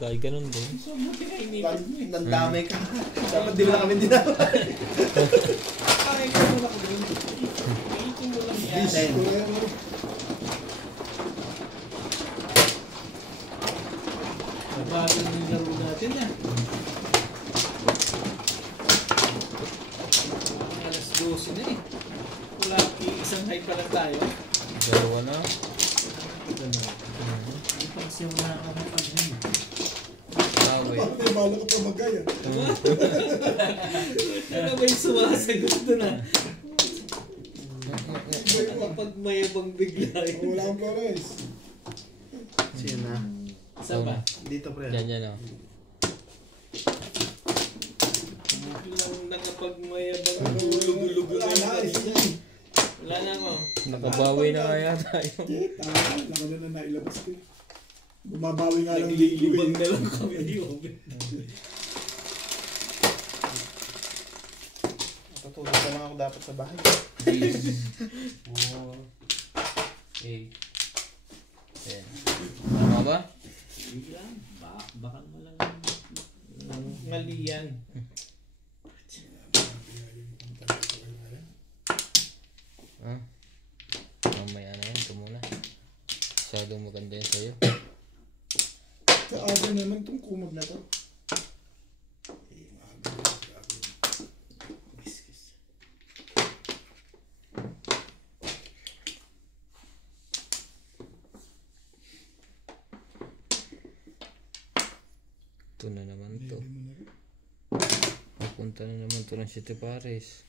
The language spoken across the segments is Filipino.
Kaya ganun din. So, buti na iniwan mo eh. Nandamay ka. Dapat di mo na kami dinamay. Ay, ikaw mo na kami. Iitin mo lang yan. Nabagal ng laro natin ah. Alas 12 na eh. Wala, isang high pa lang tayo. Dalawa na. Hindi pa kasi wala nakakapag-high. Away. Bakit may bala ka pa magaya? Ano ba yung sumasagot doon ah? Kapag mayabang bigla eh. Wala kang Flores. Sino na? Saan ba? Dito pre. Yan o. Lang nakapag mayabang gulog-gulog na yung kanina. Wala na ako. Nakabawi na kaya tayo. Tama, naman na nailabas ko. Bumabawi nga lang Naglilibang na lang kami ni Oben. Patulog pa lang ako dapat sa bahay. 4, 8, 10. Tama ba? Hindi lang. Baka naman lang mali yan. Mamaya na yan. Ito muna. Masyadong maganda yan sa'yo. Sa akin naman itong kumag na to. Ito na naman to. Papunta na naman to ng City Paris.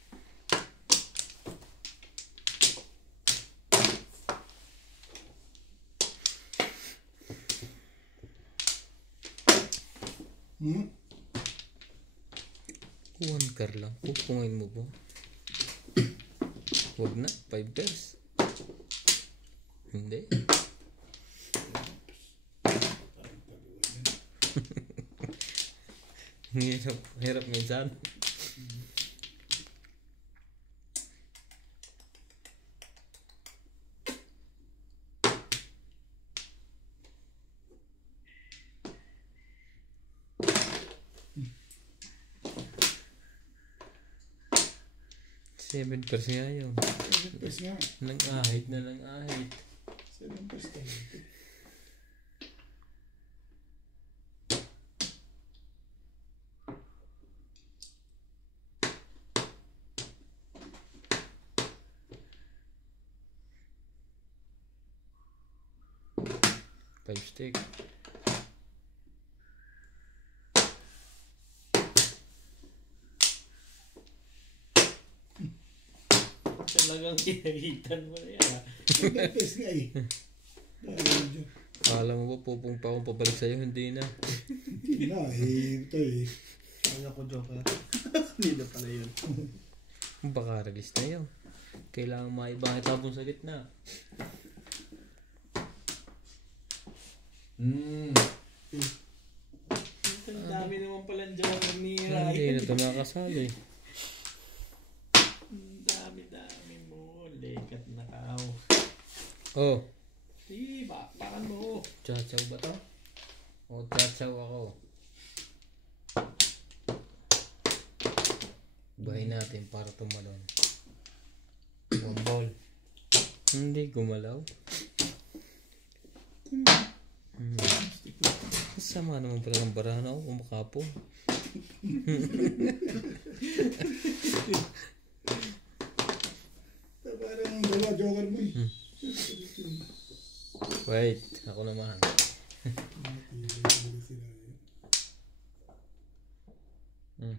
One car lang. Pupungin mo ba? Huwag na. 5 pairs. Hindi. Hirap minsan. Seven pairs nga yun. 7 pesos nga. Nang-ahit na nang-ahit. 7 pesos tayo. Five stick. Talagang kinahitan mo na yan ah. 7 pesos nga eh. Akala mo ba pupung pa akong pabalik sa'yo? Hindi na. Hindi na eh. Ito eh. Ay ako joker. Hindi na pala yun. Baka release na yun. Kailangan maibangit habang sa gitna. Ang dami naman pala dyan ang umira. Hindi na ito nakasali. Ang dami mo. Lekat na kao. Oh, Di, bakbakan mo. tsatsaw ba to? O tsatsaw ako. Bahin natin para tumalon. One ball. Hindi gumalaw. Sama naman pala ng barahan ako kumakapong. Parang dalawa joker mo eh. Wait, ako naman.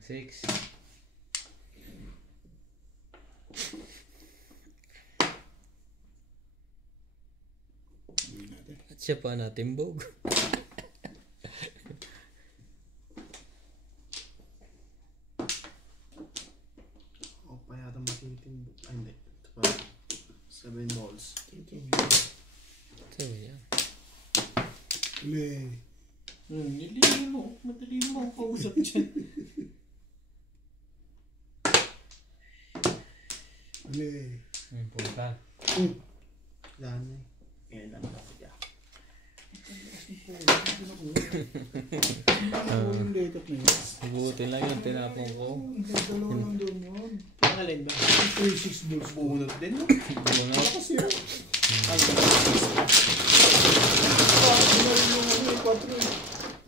Six. At siya pa natin bog. O pa yata matitin. Ay hindi. Ito pa. 7 balls. So, yan. Uli. Nilili mo. Madali mo ang kausap dyan. Uli. Punta. Yan eh. Ngayon lang natin yan. Yung layup na yun. Buti lang yung tinapong ko. Dalawa lang doon yun. Ang alin ba? 3-6 balls. Bunot din, no? Buno. Kasi yun. Ang Binaril yung ano yung 4 eh.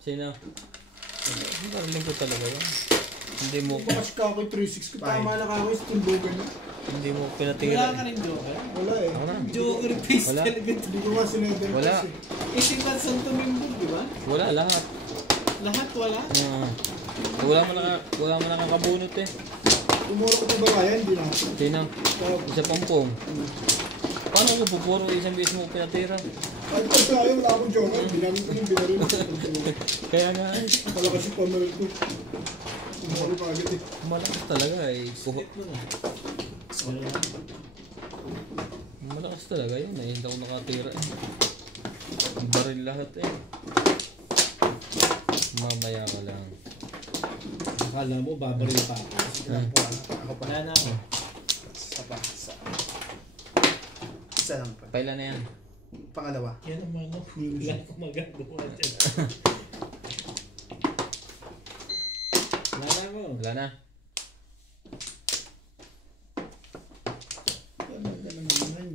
Sino? Narinig ko talaga yun. Hindi mo, Baka si Kakoy 3-6. Tama na Kakoy, still bogan na. hindi mo wala ka pinatingin. rin joker. Wala eh. Wala. Joker face Wala. talaga. Hindi ko nga sineder Wala. kasi. Isip na Santo Domingo, di ba? Wala lahat. Lahat wala. Wala mo nakakabunot eh. Tumuro ko pa ba kaya? Hindi na. Sino? Isa pampong. Paano ko pupuro isang beses mo pinatira? Kahit pa sa ayaw, wala akong joker. Binamit ko yung binaril. Kaya nga eh. Wala kasi pamaril ko. Tumuro pa agad eh. Malakas talaga eh. Split mo na. Wala. Malakas talaga yun eh. Hindi ako nakatira eh. Baril lahat eh. Mamaya ka lang. Akala mo, babaril pa ako. Ako pa. Wala na ako. Isa lang pa. Kailan na yan? Pangalawa. Yan ang mga wala akong magagawa dyan. Wala na mo. Wala na. Talaga naman.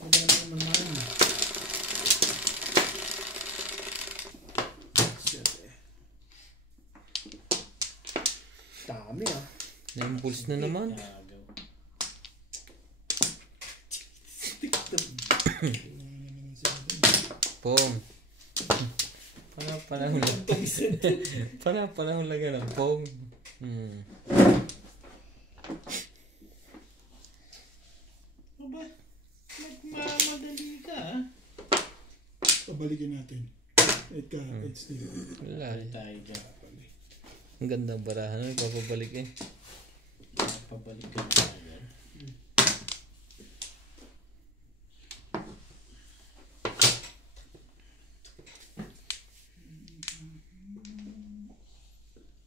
Talaga naman. Dami ah. Na-impulse na naman. Gagaw. Pong. Panahon lang. Panahon lang yan ang pong. Aba, magmamadali ka ah. Pabalikin natin. Wait ka, wait still. Wala Wala eh. tayo dyan. Ang ganda ng barahan. Ano papabalik eh. Pabalik ka na tayo.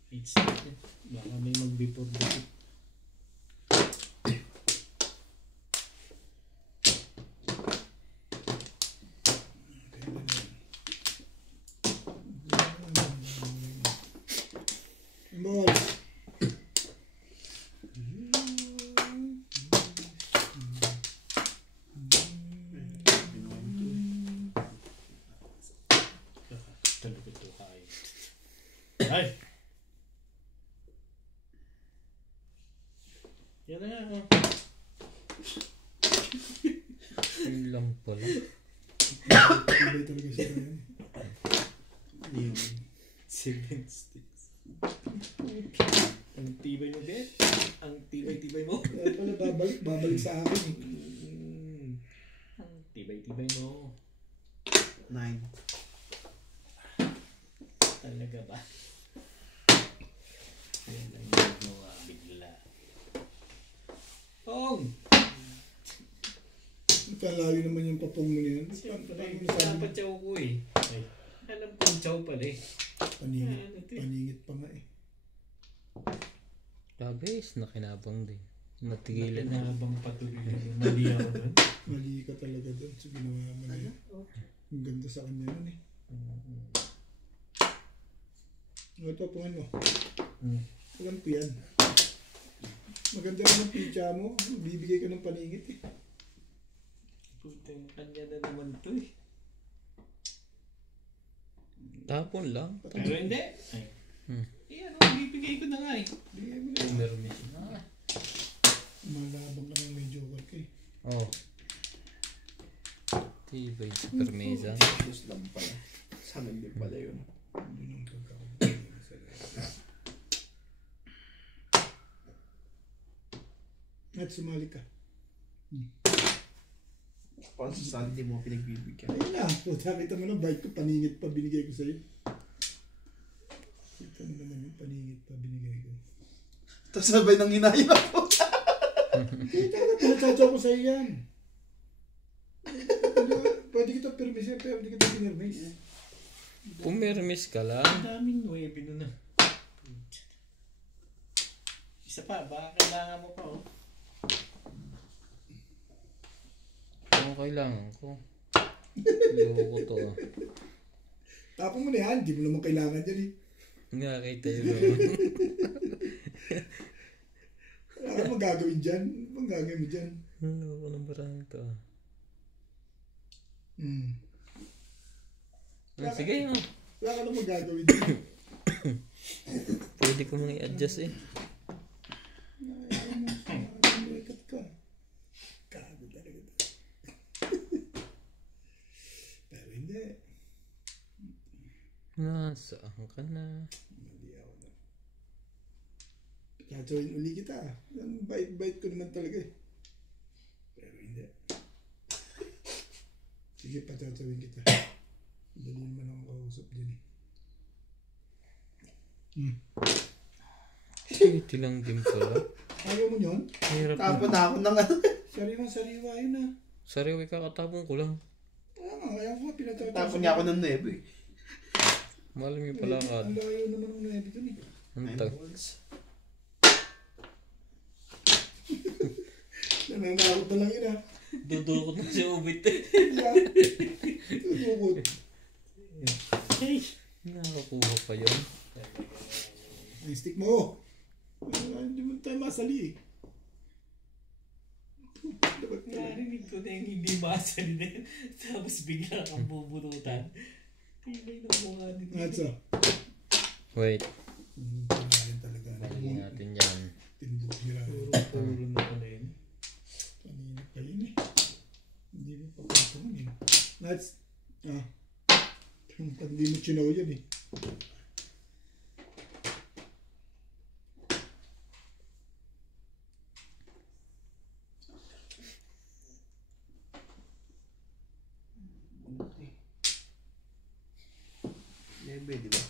It's baka may mag-before dito. Balls. Tulog ito kayo. Ay! Yan na nga. Yun lang pala. Ibay talaga siya yan. Yung 7 sticks. Ang tibay mo, Bet. Ang tibay-tibay mo. Kaya pala babalik sa akin eh. Ang tibay-tibay mo. 9. Talaga ba? Ayan ang ginagawa bigla. Pong! Palayo naman yung papong mo niyan. Siyempre, Paano mo sabi? dapat chow ko eh. Ay, alam kong chow pala eh. Paningit pa nga eh. Labis, nakinabang din. Natigilan na. Habang patuloy yung mali ako nun. Mali ka talaga doon sa ginawa mo na yun. Ang ganda sa kanya nun eh. Ito, pungan mo. Pungan ko yan. Maganda rin ang pitcha mo. Bibigay ka ng paningit eh. Putang kanya na naman to eh. Tapon lang. Pero hindi. Ay. Ano, bibigay ko na nga eh. Bigay mo na yun. Permis na. Malabang ka ng medyo work eh. Oh. Tibay sa permesa. Just lang pala. Sa amin din pala yun. Yun ang pagkakaroon sa at sumali ka. Paano sa Sunday mo pinagbibigyan? Ayun na. Puta, kita mo na bike ko. Paningit pa binigay ko sa'yo. Kita mo naman yung paningit pa binigay ko. Tapos sabay nang hinaya po. Kita na. Pinatsadya ko sa'yo yan. Pwede kita permis yan. Pero hindi kita pinirmis. Pumirmis ka lang. Ang daming 9 nun na. Isa pa, baka kailangan mo pa oh. Ano kailangan ko? Loko to ah. Tapos mo na yan, hindi mo naman kailangan yan eh. Nakakita yun. Wala ka magagawin dyan. Ano bang gagawin mo dyan? Ano ko ng barang to? Sige yun. Wala ka nang magagawin dyan. Pwede ko mga i-adjust eh. Ikat ka. Kago talaga. Pero hindi. Nasaan ka na? Mali ako na. Kacawin uli kita. Ang bait-bait ko naman talaga eh. Pero hindi. Sige, patacawin kita. Dali naman ako kausap dyan eh. Shitty lang din pala. Ayaw mo yun? Hirap Tapon na. na ako ng ano. Sariwa yun ah. Sariwi ka, katapon ko lang. Kaya ko pinatapos. Tapon niya ako ng nebe. Malam yung palakad. Ang layo naman ng nebe dun eh. Ang tag. Nananakot na lang yun ah. Dudukot na si Ubit eh. Dudukot. Nakakuha pa yun. Ang stick mo. Hindi mo tayo masali eh. Dapat na. Narinig ko na yung hindi masali din. Tapos bigla kang bubunutan. Tilay ng mukha nito. Natsa. Wait. Panahin talaga. Balik natin yan. Tindog nila. Puro na pala yun. Kanina pa yun eh. Hindi mo pa patungan eh. Nats. Hindi mo chinaw yan eh. Nebe, di ba?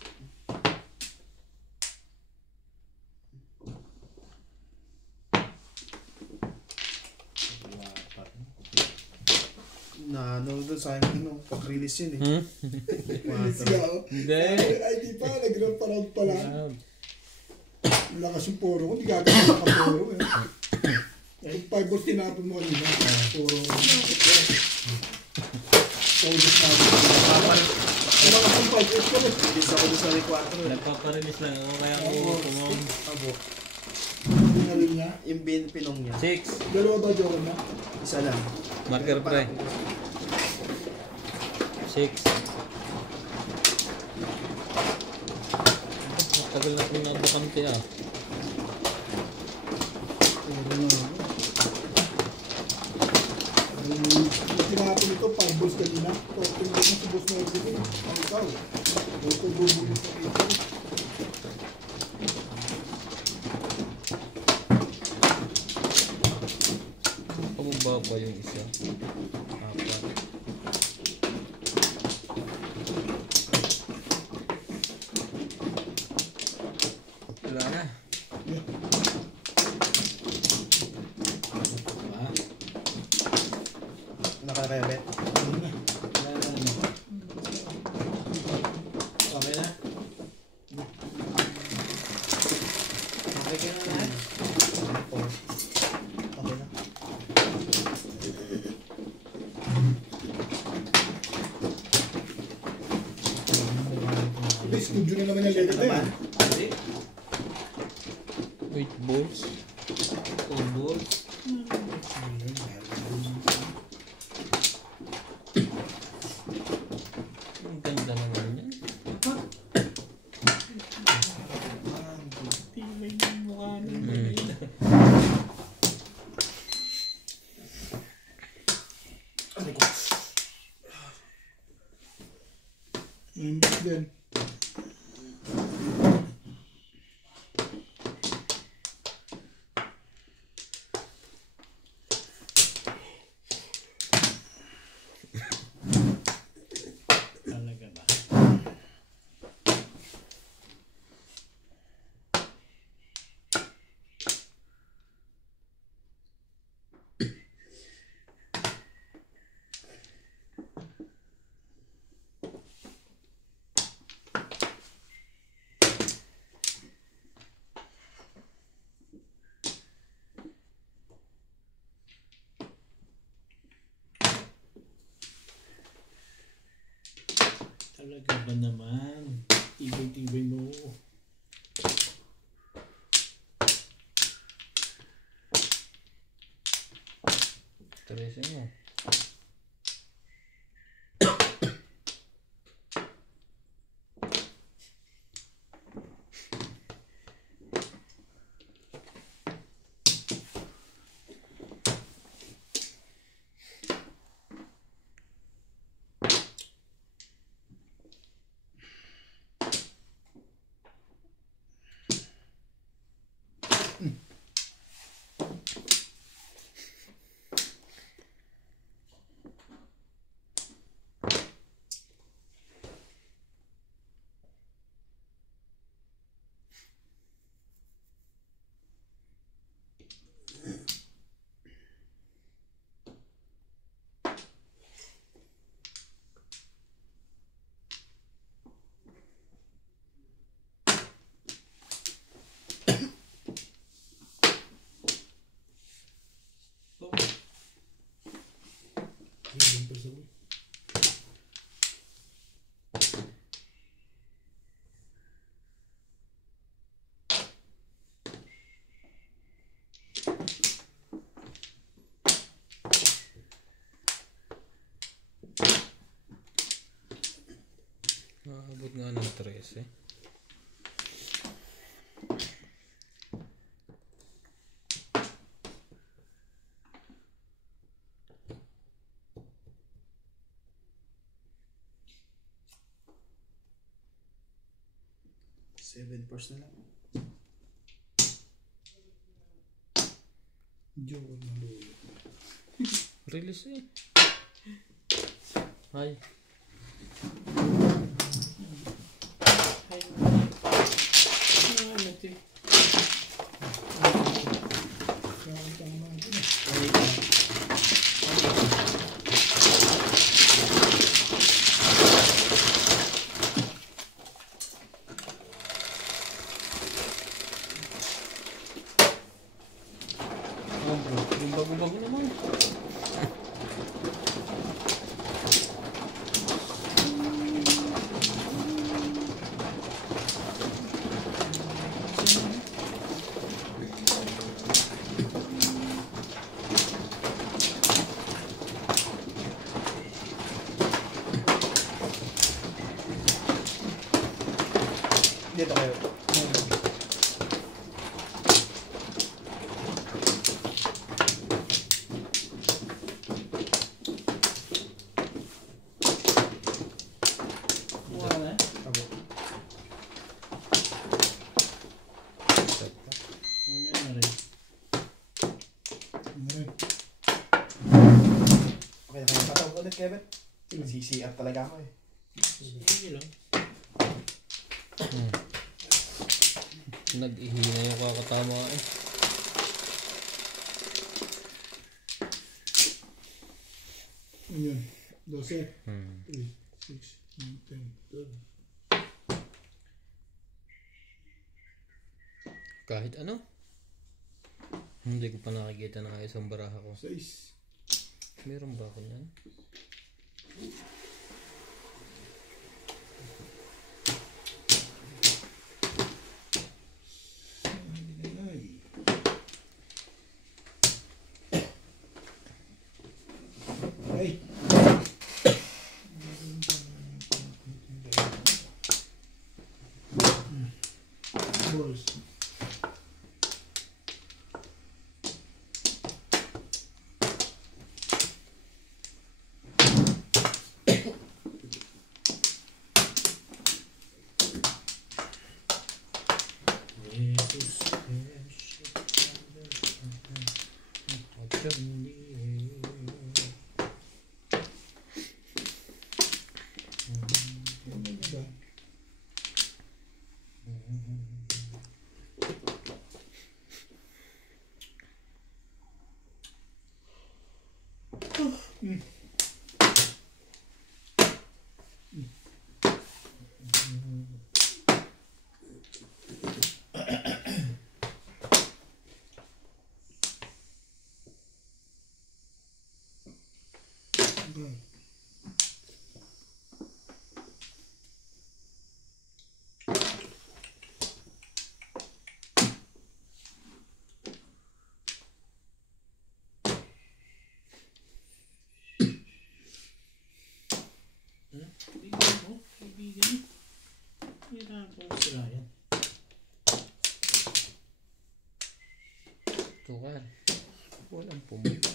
Na ano doon sa akin, no? Pag-release yun eh. Siya oh. Hindi. Ay di pa. Nag-round pa round pa lang. Ah, Lakas yung poro ko. Hindi gagawin ka poro eh. Yung 5 balls tinapon mo kanina. Poro. Paubos na ako. Ang mga kong 5 balls ko. Release ako doon sa Requatro eh. nagpaparelease lang ako kaya ako kumong Abo. Pinalin niya. Yung pinong niya. 6. Dalawa ba joker na? Isa lang. Marker pre. 6. Matagal na kung nabakante ah. Poro na ako. Tinapon ito 5 balls kanina. Torting balls na si boss na ito. Ang ikaw. Ito bubulit sa ito. Pababa pa yung isa. Apat. Wala na. Nakalakaya bet. Okay na? Okay ka na lahat? Okay na. Hindi, studio na naman yung letter Naman. eh. Kasi? 8 balls. 4 balls. Ang ganda naman yan. Tilay ng mukha nito. Ano ko? Members din. Talaga ba? Talaga ba naman? Tibay-tibay mo. Teresa mo. Nakakabot nga ng 13. Seven first na lang. Joke na lolo. Release eh. Ay. Kakantang natin eh. Oh bro, yung bago-bago naman. Dito kayo. Mukha na. Ako. Ano na rin? Ano rin? Okay na kayo. Patawag ulit, Kevin. CCR talaga ako eh. Sige lang. Nag-ihi na yung kakatama eh. Ano yun? 12, Hmm. 3, 6, 9, 10, 12. Kahit ano? Hindi ko pa nakikita na ayos ang baraha ko. 6. Meron ba ako yan? Ay! Balls. Ano ba? Kailangan ko sila yan. Tukar. Walang pumunta.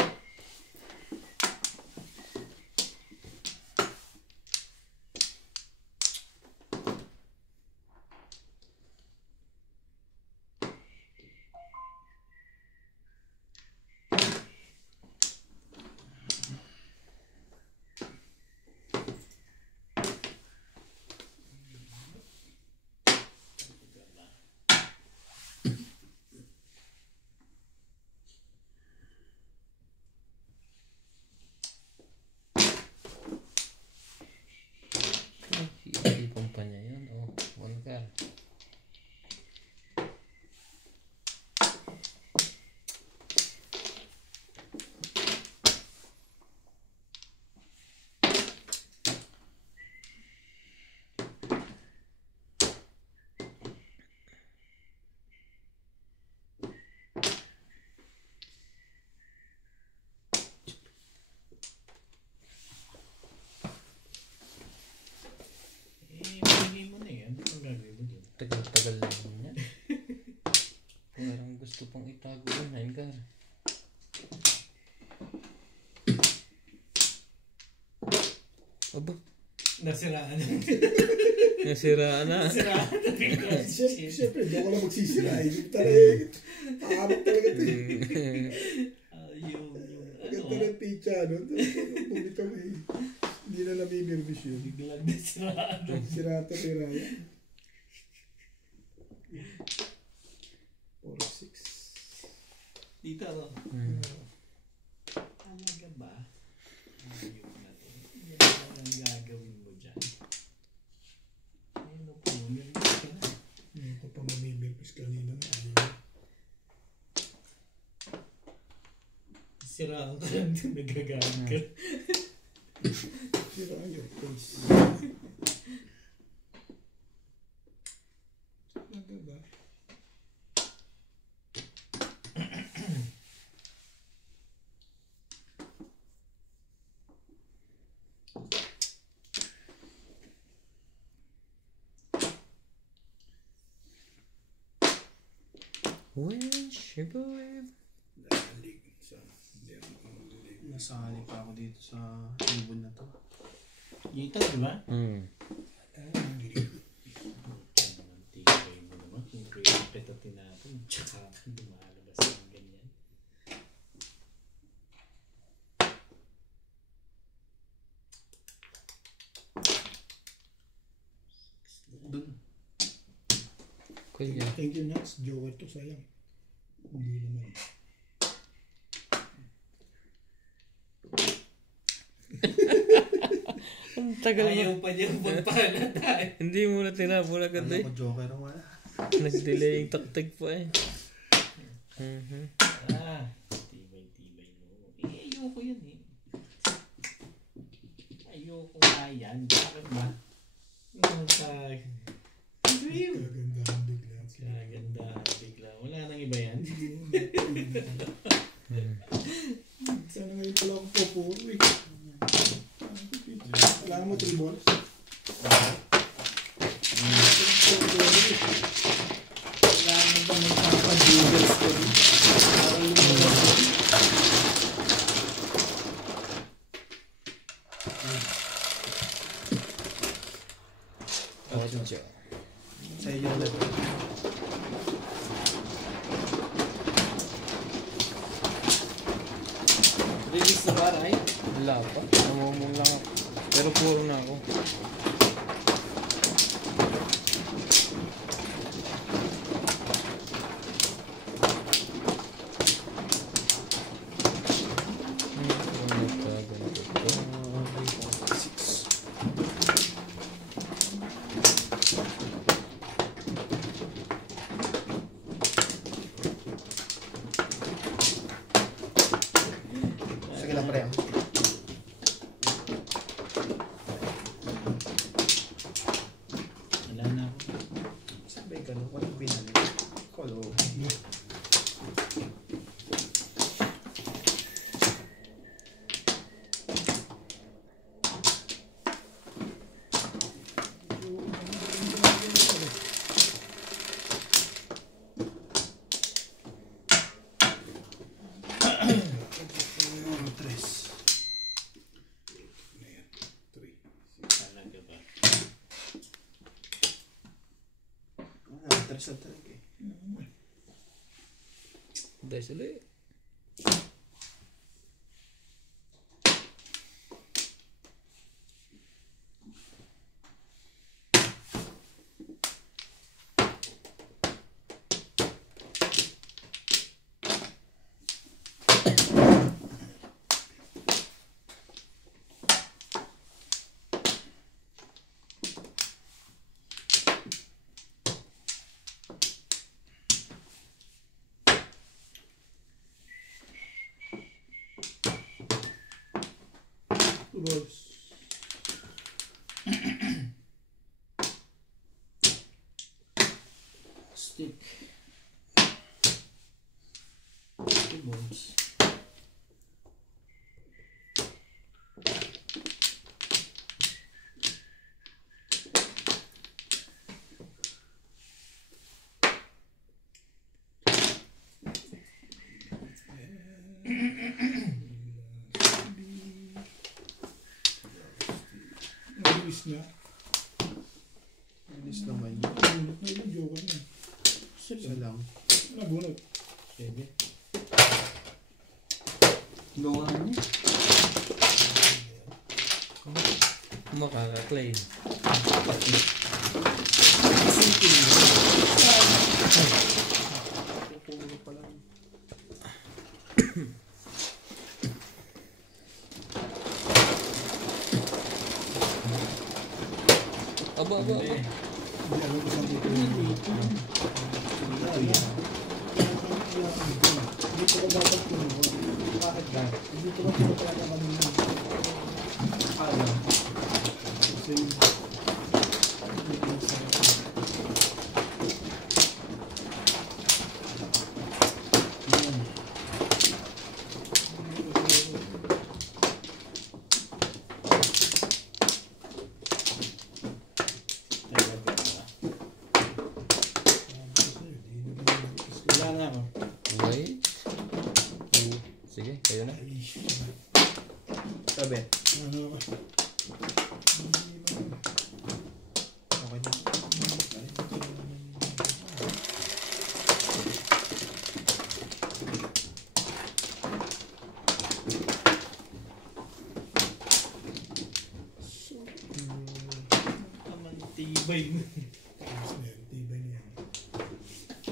Ipon pa niya yun. Oh, Monkar. Tagal-tagal lang yan. Parang gusto pang itago yun, Monkar. Aba, Nasiraan. nasiraan na. Nasiraan. Siyempre, di ako lang magsisira. Yung talaga, pakamot talaga ito. Yung Ganda ng picha, no? Bumitaw eh. Hindi na nami-nervous yun. biglang nasiraan. Sirata ni Raya. 4-6. Dito ano? Talaga ba? Ayun na to. Yan lang ang gagawin mo dyan. Ayun po, nirigis ka na. Ito pa mamimilpis kanina na ayaw. Siraan ka lang din, nagagamit ka. Sira ayaw. Please. Talaga ba? When she believed. Dalig. Hindi ako makamalig. Nasali pa ako dito sa ibon na to. Dito, di ba? Tigay mo naman kung petatin natin. Tsaka lumalabas ng ganyan. Dun. Kuya. Thank you, Nats. Joker to, sayang. Hindi naman. Ang tagal mo. Ayaw pa niyang magpanatay. Hindi mo na tinapon agad Ano eh. ko, Joker ang wala. Nag-delay yung taktik pa eh. Tibay-tibay mo. Ayoko yan eh. Ayoko nga yan. Bakit ba? Yung Kagandahan bigla. Kaganda bigla. Wala nang iba yan. Sana ngayon pala ako popuro eh. Kailangan mo 3 balls. Kailangan ba magpapadugas ko rin? Parang lumabas. Ocho. Sa iyo ulit. Release na ba, Ray? Wala pa. Namumong lang ako. Pero puro na ako. Sige lang pareho. Wala na ako. Sabay ka no, walang binalik. Kolo. Tres na talaga eh. Dice ulit. Balls. Stick. 2 balls. Mabilis niya. Bilis naman yun. Bunot na yun, joker na. Isa lang. Nabunot. Sige. Gawa niya. Makaka-claim. Puro pa lang. Aba. Hindi. Hindi alam ko saan dito. Dito ka dapat kumuha. Bakit ba? Dito ka tinatala kanina. Kala. Kasi Yan. Wala na ako. Wait. Sige, kayo na. Sabi. ano ka? Okay na. Naman tibay mo. Tapos na yan, tibay niya.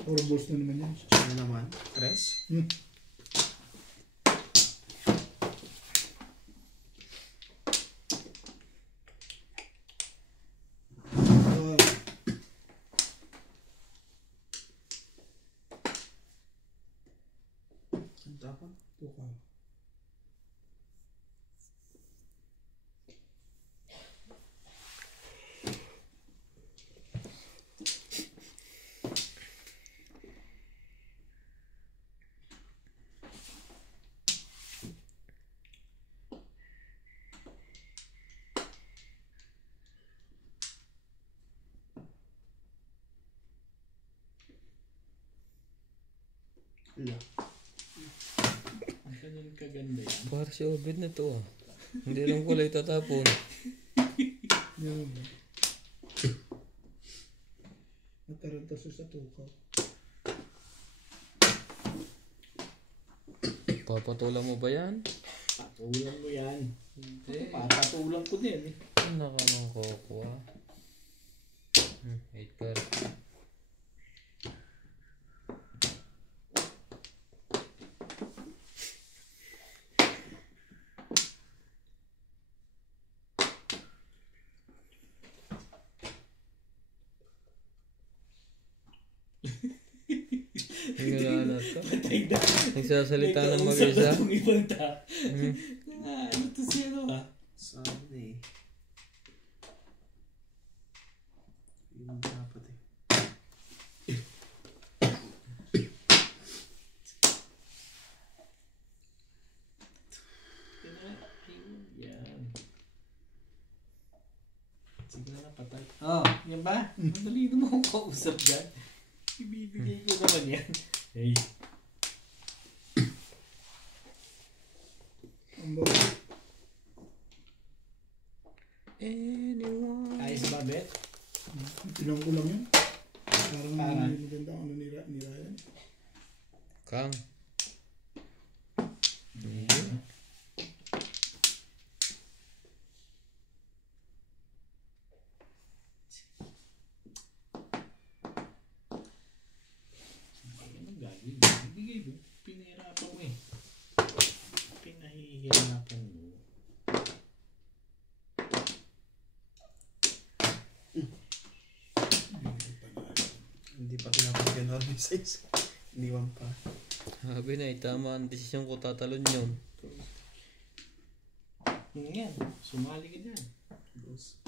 Puro balls na naman yan. Ano naman? Tres? Ang tapon? Tuka. Wala. Ang ganun kaganda yan. Para si Obed na to ah. Hindi lang kulay tatapon. Yan. Natarantas sa tukaw. Papatulan mo ba yan? Patulang mo yan. Hindi. Papatulang ko din eh. Naka nang kukuha. 8 card. Wala na to. Nagsasalita ng mag-isa. Kung ibang ta. Ano to siya no ha? Sabi eh. Yun dapat eh. Yan. Sige na patay. Oh, yan ba? Madali naman akong kausap dyan. Ibibigay ko naman yan. Hey. Ang bago. Anyone? Ayos ba, Bet? Tilang ko lang yan. Parang Parang. Kang. Yun. Ano gagawin? Bigay mo. Pinahirapan mo eh. Pinahihirapan mo. Hindi pa pinapagyan na size. Iniwan pa. Sabi na, tama ang desisyon ko, tatalon yun. Yan. Sumali ka dyan. Boss.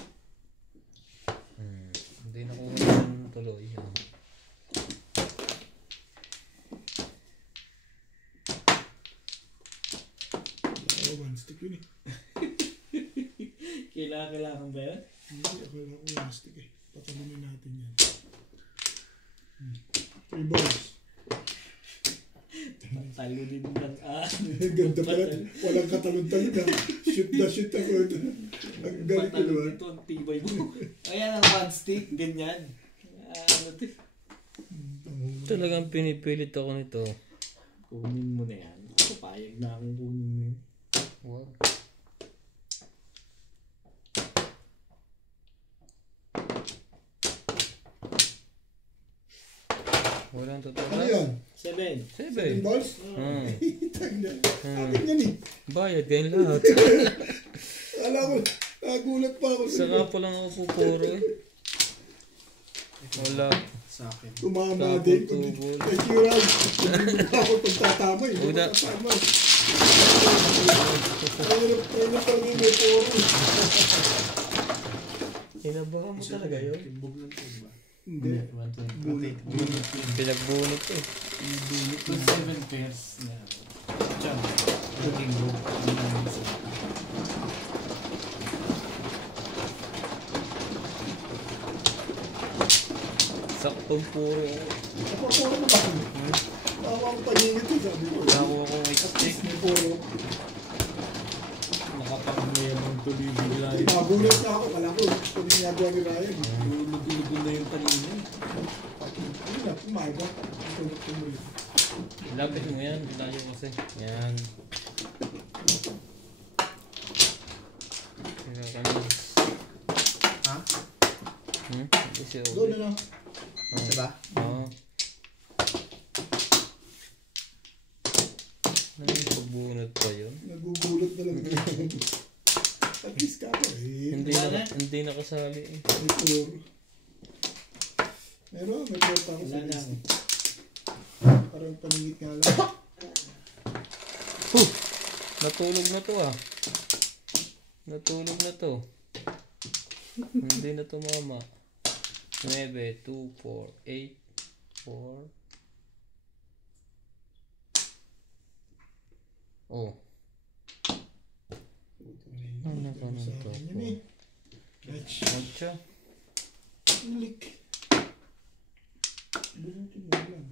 Hindi na ko ganun tuloy. Oo, one stick yun eh. Kailangan ba yun? Hindi, akala ko one stick eh. Patalunin natin yan. 3 balls. Talo din lang. Ganda pala. Walang katalon-talon ha. Shoot na shoot ako. Ang galing ko Patalo naman. dito ang tibay mo. Ayan ang one stick. Ganyan. Ano to? Talagang pinipilit ako nito. Kunin mo na yan. Papayag na akong kunin mo yun. Wow. Walang totoo. Ano yan? 7. 7 balls? Tanda. Akin yan eh. Bayad kayo lahat. Alam ko, nagulat pa ako. Saka pa lang ako pupuro eh. Wala. Sa akin. Tumama din. Tugol. Thank you, Ram. Hindi ako itong tatama eh. Uda. Tatama. Ano pa rin may puro. Inabahan mo talaga yun. Timbog lang ito ba? Hindi. Bunit. Pinagbunot eh. Ito 7 pairs na. Diyan. Looking book. Saktong puro. Napapuro mo ba? Tawa ang paningit eh. Sabi ko. Nakuha ko At least XT. may puro. Nakapagmayabang tuloy bigla yun. Nagulat na ako. Wala ko. Ito yung ginagawa ni Ryan. Lugod na yung kanina. Ano na, umaga. Tulog ko mo yun. Lapit mo yan. Layo kasi. Yan. Kaya ka na. Ha? Hindi siya Doon ulit. na lang. Diba? Oo. Ano yung pagbunot pa yun? Nagugulot na lang. At least ka ako eh. Hindi nakasali eh. May puro. Meron, may puro pa ako sa Wala na list. ako. Parang paningit nga lang. Natulog na to ah. Natulog na to. Hindi na to mama. 9, 2, 4, 8, 4. Oh. Ano ka na Sa to? akin yun eh. Catch. 8. Ulik. Bunutin mo lang.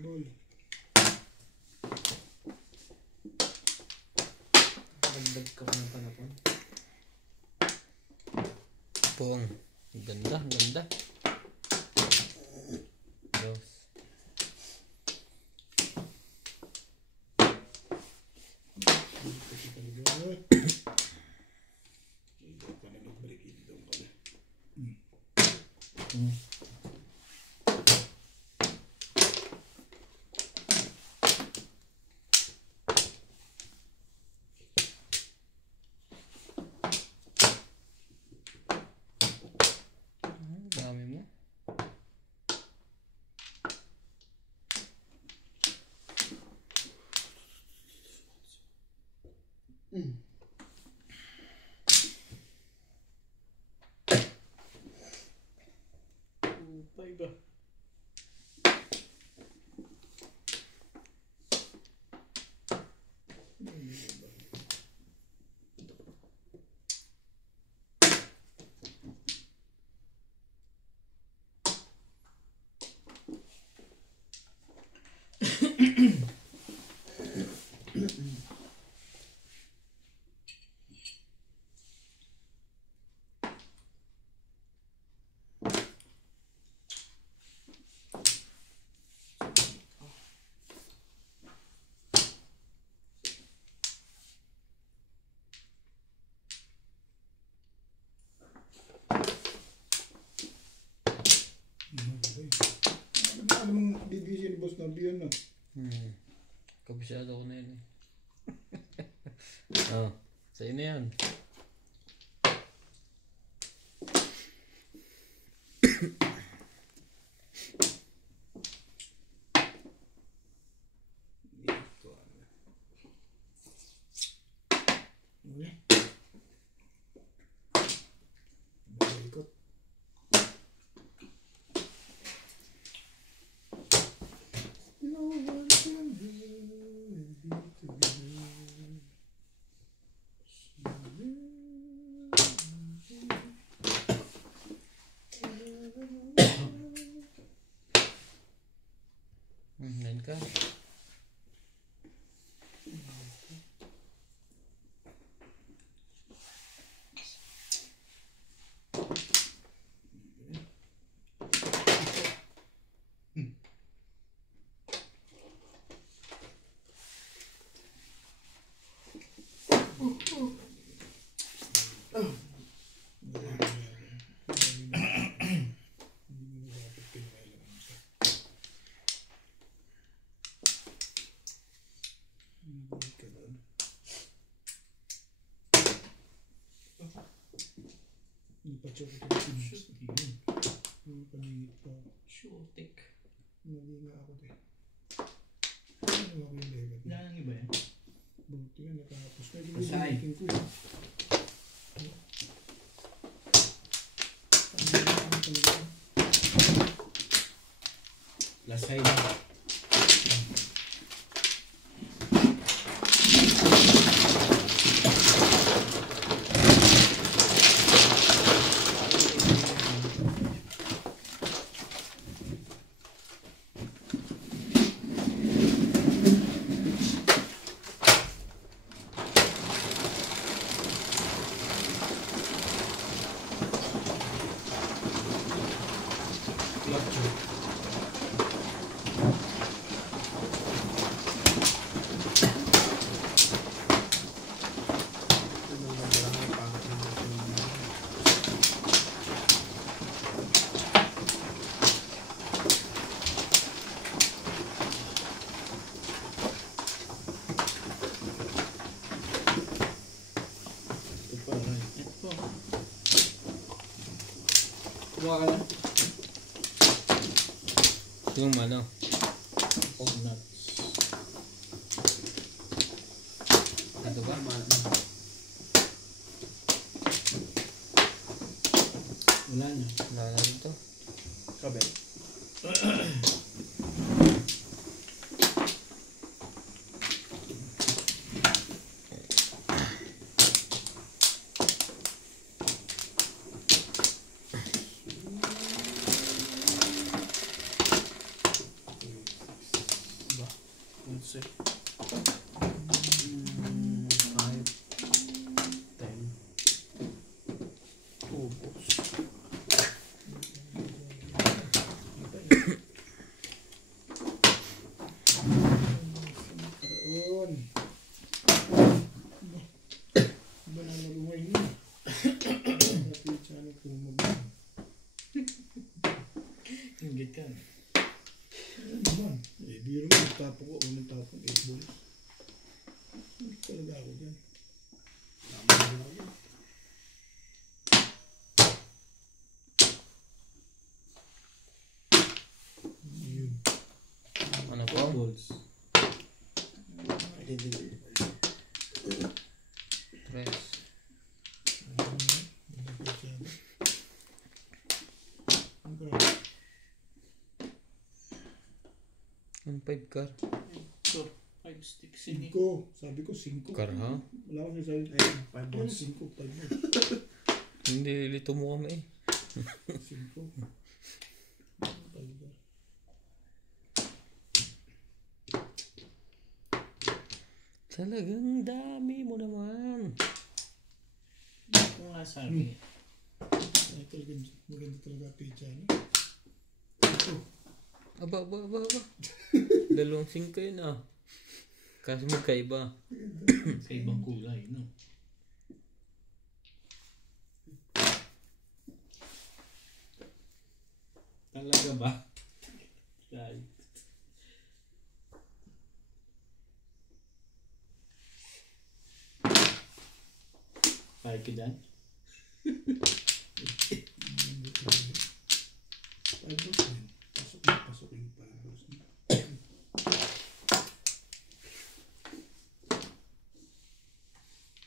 Ball. Dagdag ka pa ng panapon. Pong. Ganda, ganda. Dos. Dami mo. Upay ba? gigising ni Boss Nabi yan na. Kabisado ko na yun eh. Oh, sa'yo na yan. Ikot. No one can be together. Ngayon ka. Ipacheck ko ito yun. Yung paningit pa. Shootik. Mali nga ako din. Ano ako yung level? Nang iba yan? Buti nga nakapos na. Masay. Ginitin ko yun. Lasay. Kuha ka na. Yung ano? Oh, nuts. Ito ba? Wala na. Wala na rin to. Kabel. Let's see. 5, 10. Ubos. Karoon. Iba na nalungay niya. Happy channel kung mag- Ingit ka. Ano naman? Eh, biro mo. Tapon ko. Unang tapon. 8 balls. Hindi talaga ako dyan. Laman din ako dyan. Yun. Ano po? Balls. Tres. Ang 5 car. So, 5 sticks in it. 5. Sabi ko 5. Car ha? Wala ko sinasabi. Ayun, 5 Ano balls. 5? 5 mo. Hindi lito mo kami eh. 5. Talagang dami mo naman. Ito nga sabi. Ay, talagang maganda talaga pizza niya. Ito. Aba. Dalawang 5 yun ah. Kaso magkaiba. Sa ibang kulay, no? Talaga ba? Right. Kahit ka dyan. Pasok yung paros.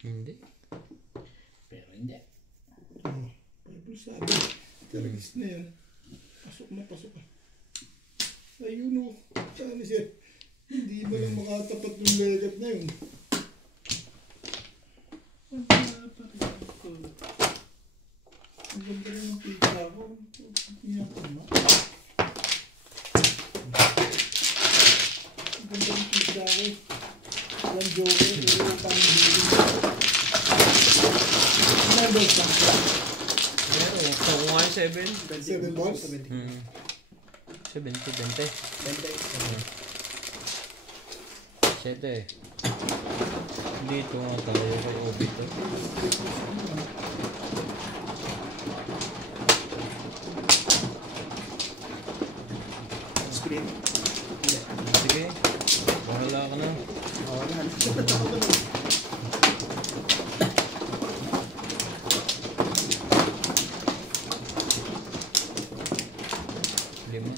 Hindi. Pero hindi. Oh, Bible sabi. Karagis na yan. Pasok na, pasok na. Ayun o. Saan siya? Hindi mo lang makatapat ng legat na yun. Ang ganda rin ng pizza ko. Iyak ko na. Ang ganda ng pizza ko. Walang joke. Walang pang-ibig. Ilan balls lang siya? Meron. Kung nga yung 7. 7 balls? 70, 20. 7. Dito nga tayo kay Obito. Split. Sige. Bahala ka na. Lima.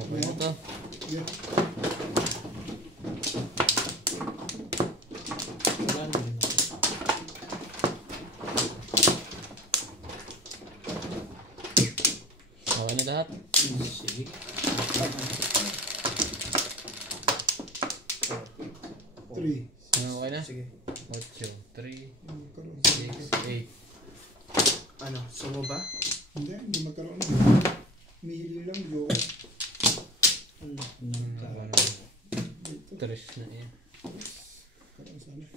Okay na to. Wala na yun. Okay na lahat. Sige. Three. Okay na? Sige. 8, 3, Magkaroon. 6, 8. Ano? Sumo ba? Hindi magkaroon. Mili lang, joke. Dito. 3 na yan. Karoon sana.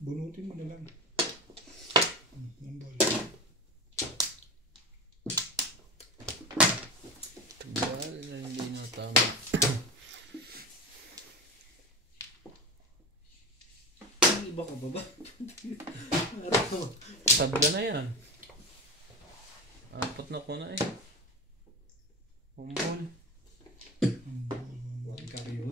Bunutin mo na lang. Nambol. Dahil na hindi na tama. Iba ka ba ba? Tabla na yan. Apat na ko na eh. Humbol. Huwag ka kayo.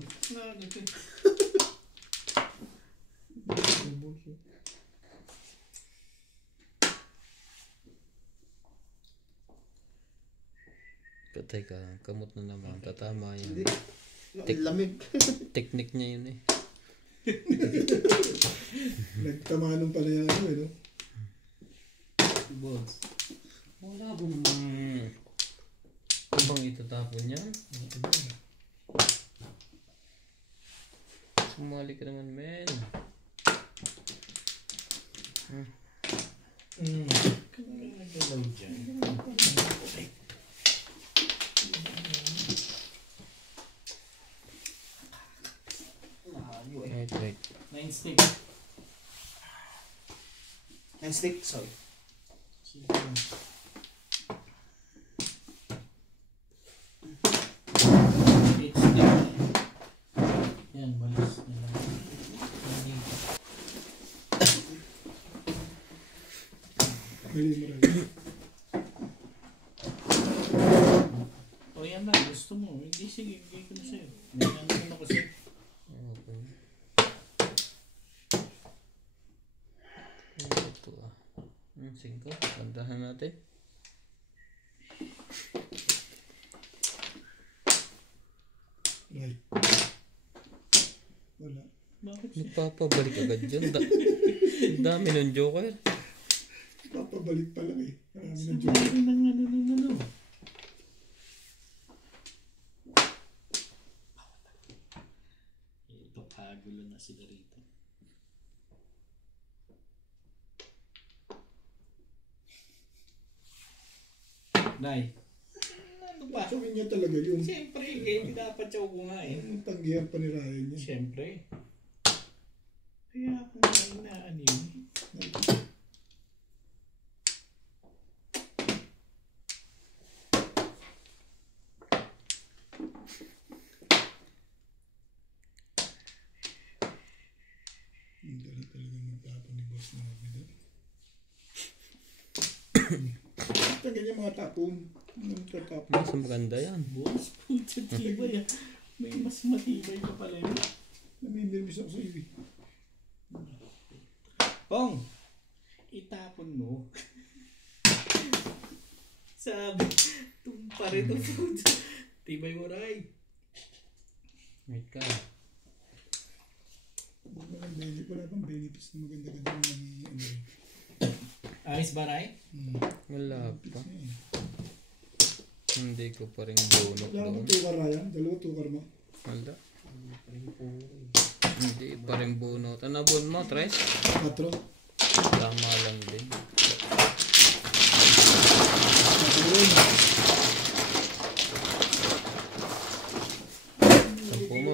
Patay ka. Kamot na naman. Tatama Hindi. yun. Lamig. Technique niya yun eh. Nagtamanong pala yan ano eh, no? Balls. Wala bang... Kung bang itatapon yan? Sumali ka naman, men. Kaya nagalaw dyan. Wait. 9 stick. And stick. Sorry. Sige. 8 stick. Yan, balis na lang. Mali mo rin. O yan na, gusto mo. Hindi, sige, bigay ko na sa'yo. May naman ako sa'yo. Okay. Ito ah. 5. Bandahan natin. Right. Wala. Bakit siya? Nagpapabalik agad dyan. Ang dami ng joker. Papabalik pa lang eh. Marami ng Sabi joke. ng ano. Ipapagulo na sila rito. Nay. Ano ba? Sabi niya talaga yun. Siyempre, hindi dapat siya kumain. Ang tanggihan pa ni Ryan niya. Siyempre. Kaya ako na inaan yun. talagang magtapon ni boss na doon. Ito ganyan mga tapon. Tapon. Mas maganda yan. Boss, punta tibay ah. May mas matibay ka pala yun. Namimilmis ako sa iyo. Pong, itapon mo. Sabi, tumpa rin ito punta. Tibay mo ray. Wait ka. Wala pang benefits na maganda-ganda ng ano rin. Ayos ba ray? Wala pa. Hindi ko pa rin bunot Wala doon. akong tukar na yan. Dalawa tukar mo. Wala. Hindi pa rin bunot. Ano bun mo, Tres? 4. Tama lang din. Sampu mo.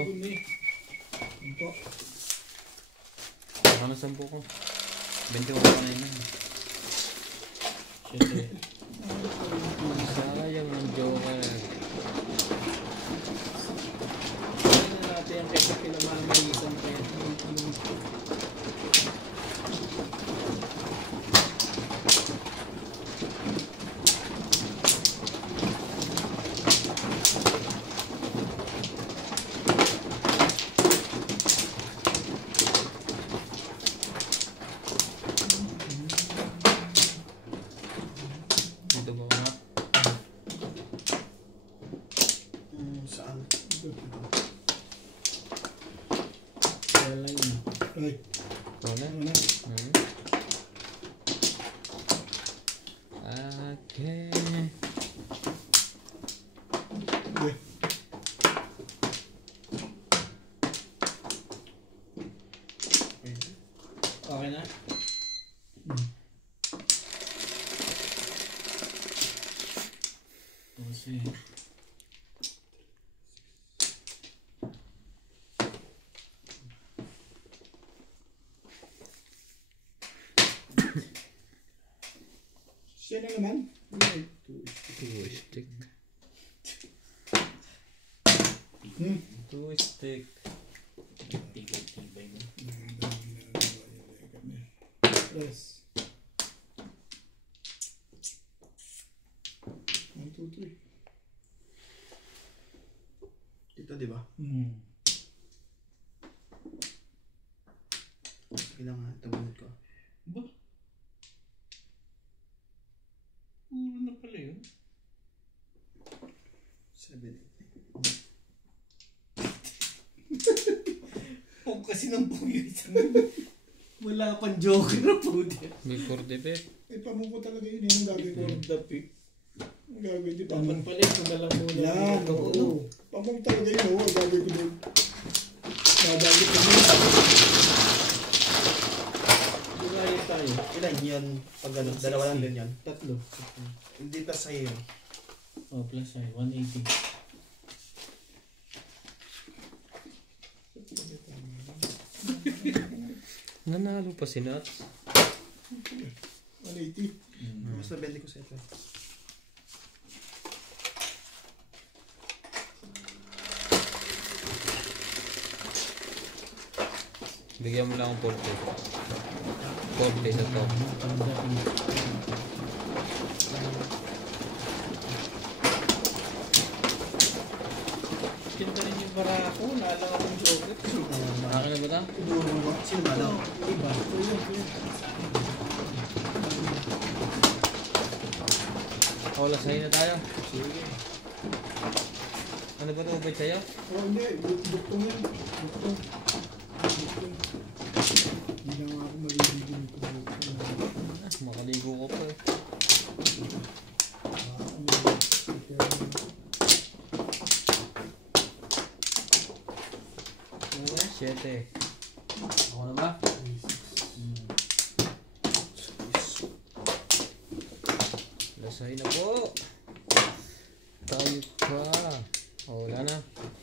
Ito. Ano sampu ko? 20 ko na yun. Siyempre. Sayang ng joker. Ano na natin yung kasi pinamamalisan pa yan. Dito ba nga? Saan? Kaya lang yun. Right. Wala. Ano na? Okay. Okay. Okay na? Kasi Siya na naman. Two stick. Two stick. tibay mo. Yes. 1, 2, 3. Ito, di ba? Sige lang nga, tabunod ko. Ba? Puro na pala yun. 7, 8. Pong kasi ng pong yun. Wala pang joker na po din. Before the bet. Eh, pamuko talaga yun. Yan ang gagawin ko. The pick. Ang gagawin di Dapat pamuk. pala ito na lang muna. Yan, Ito, oo. Pamuk talaga yun. Oo, ang gagawin ko doon. Gagawin ko doon. Bumayo tayo. Ilan yan? Pag ano, dalawa lang din yan. 3. Hindi pa sa'yo yun. Oh, plus ay 180. Nanalo pa si Nats. 180. Mas nabili ko sa ito. Bigyan mo lang ang 40. 40 sa to. Ganda rin yung barako. Naalang akong joker. Akin na ba ito? Sino ba daw? Diba? Wala sa'yo na tayo. Ano ba ito? Ubay sa'yo? Oh, hindi. Buktong yan. Buktong. Buktong. Hindi na nga ako maliligo nito. Makaligo ko pa eh. Siyete. Ako na ba? Lasay na po. Tayo pa. Oh, wala na.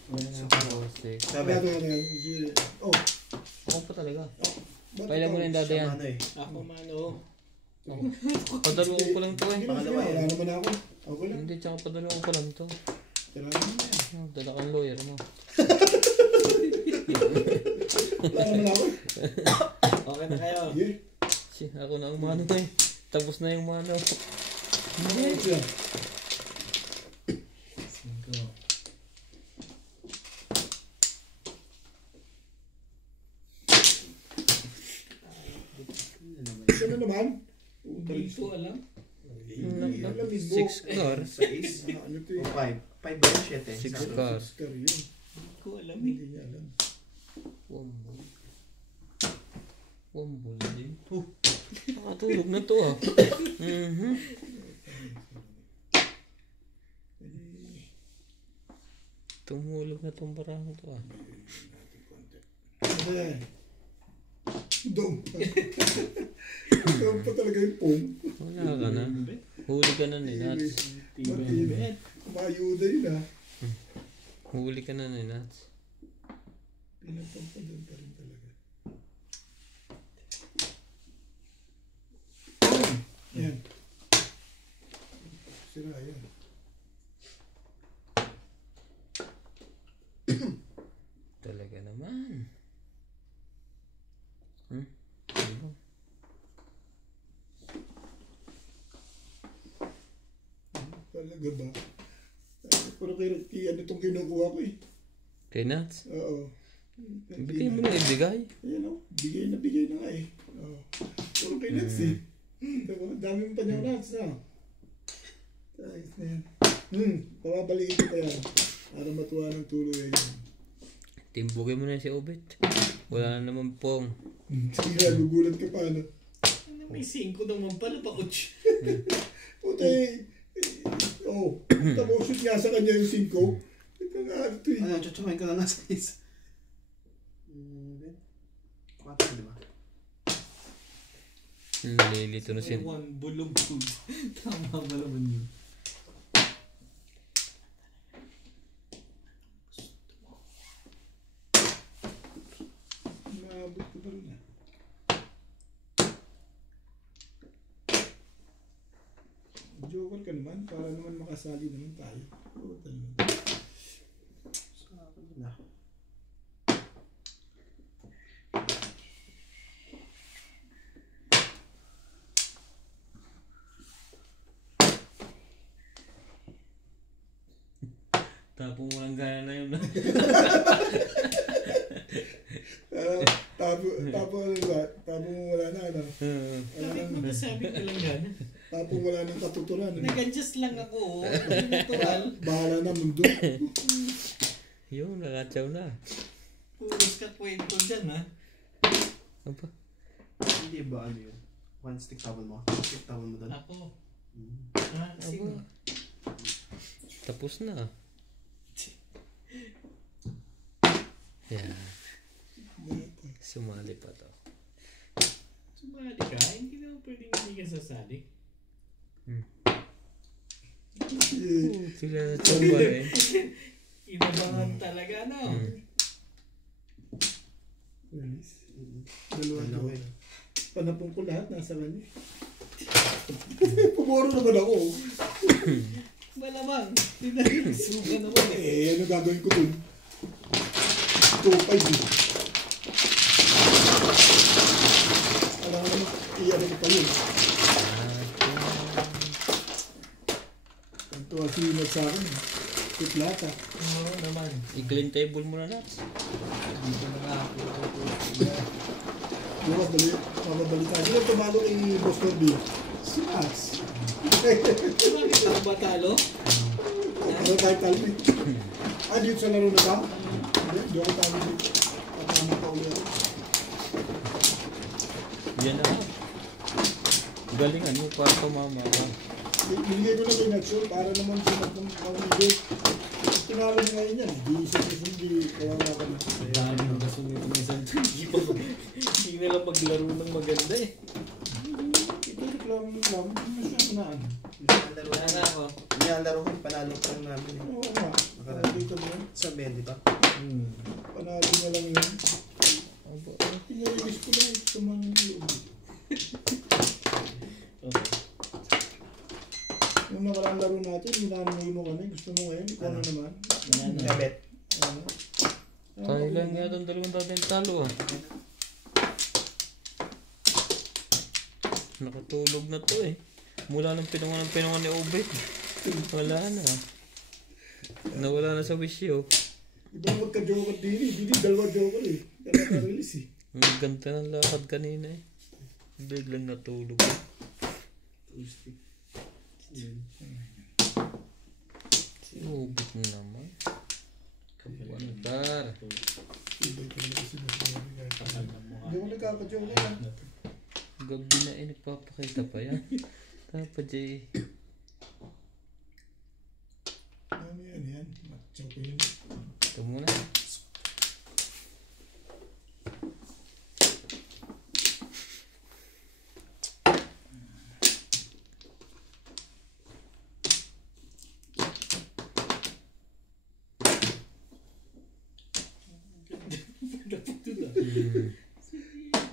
Wala na. 4, 6. Sabi. Oh. Ako pa talaga. ba't Pailan mo ikaw? na yung dada yan. Ano eh. Ako mano. Padalo ko pa lang to eh. Pangalawa Wala yan. naman ako. Okay lang. Hindi, tsaka padalo ko pa lang to. Tira naman na yan. Dala kang lawyer mo. Wala naman ako. Okay na kayo. Sige. Ako na ang mano eh. Tapos na yung mano. Ano siya? 5. Ito na naman. Hindi ko alam. Alamig mo. 6 car. 6 Ano to o eh? 5. 5 ba yun? 7? 6 car. Oscar yun. Hindi ko alam eh. Hindi niya alam. Wambol. Wambol din. Nakatulog na to ah. Tumulog na tong barang to ah. Ano yan? Dong. Dong pa talaga yung pong. Wala ka na. Huli ka na ni Nats. Matibet. Kumayuda yun ah. Huli ka na ni Nats. Pinapampadal ka rin talaga. Yan. Sira yan. Talaga naman. Ano? Talaga ba? Pero ano itong kinukuha ko eh. Kay Nats? Oo. Bigay mo na ibigay. Ayan o. Bigay na nga eh. Oo. Puro kay Nats eh. Diba? Dami mo pa niya Nats na. Ayos na yan. Pababalikin ko kaya. Para matuwa ng tuloy yan. Timbugin mo na si Obet. Wala na naman pong. Sige nga, gugulat ka pa ano. May 5 naman pala pa, coach. Puta eh. Oo. Shoot nga sa kanya yung 5. Ito nga ito eh. Ano, chuchuhin ko na nga sa isa. 4, di ba? Nalilito na siya. 1 bulog. Tama ba naman yun? Maabot ko pa rin ah. Joker ka naman, para naman makasali naman tayo. Puta naman. Sa akin na. Tapong walang gana na yun. Tapos ano ba? Tapos wala na ano. Bakit magsasabi ko lang yan? Tapos wala nang katuturan. Nag-adjust lang ako. Natural. Bahala na mundo. Yung nakatsaw na. Puros ka kwento dyan ha. Apa? Hindi ba ano yun? 1 stick towel mo. Stick towel mo doon. Ako. Hmm. Sino? Tapos na. Yeah. Sumali pa to. Sumali ka? Hindi naman pwedeng hindi ka sasali. Sila tumba eh. Inabangan talaga, no? Dalawa eh. Panapong ko lahat nasa kanya. Pumoro naman ako. Malamang. Tinagisuga naman eh. Ano gagawin ko dun? 2-5 eh. Alam mo naman, iyan ko pa yun. Ito ang sinag sa akin. Tiplata. Oo naman. I-clean table mo na Nats. Dito na nga ako. Bukas mababalik tayo. Sino tumalo kay Boss Corby? Si Max. Bakit ako ba talo? Ano tayo talo eh? Dito sa laro na ba? Hindi ako talo dito. Patama pa ulit. Yan na. Galingan mo para tumama ka. Binigay ko na kay Nacho para naman siya magpapamigay. Tinalo niya ngayon yan. Hindi kawawa ka na. Dami na sumito ng isang hindi na lang maglaro ng maganda eh. Ito reklamo lang. Hindi na siya na ano. Wala na ako. Nilalaro ko, panalo pa lang namin. Oo nga. Dito mo yan. Sa Ben, di ba? Panalo niya lang yun. Pinaribis ko lang. Tumano niyo. Okay. Yung nakarang laro natin, minano ka na. Gusto mo ngayon, ikaw na naman. Wala na. Gabet. Tayo lang nga itong dalawang dating talo ah. Nakatulog na to eh. Mula nang pinungan ni Obet. Wala na. Nawala na sa wisyo. Iba magka-joker din eh. Dili dalawa joker eh. Kaya na-release eh. Ang ganda ng lakad kanina eh. Biglang natulog. Tuesday. Si Obet na naman. Kapantar. Iba ko na kasi masasabi. Hindi ko nagkaka-joker lang. Gabi na eh, nagpapakita pa yan. Dapat Jay. Ano yan? Matchaw ko yun. Ito muna.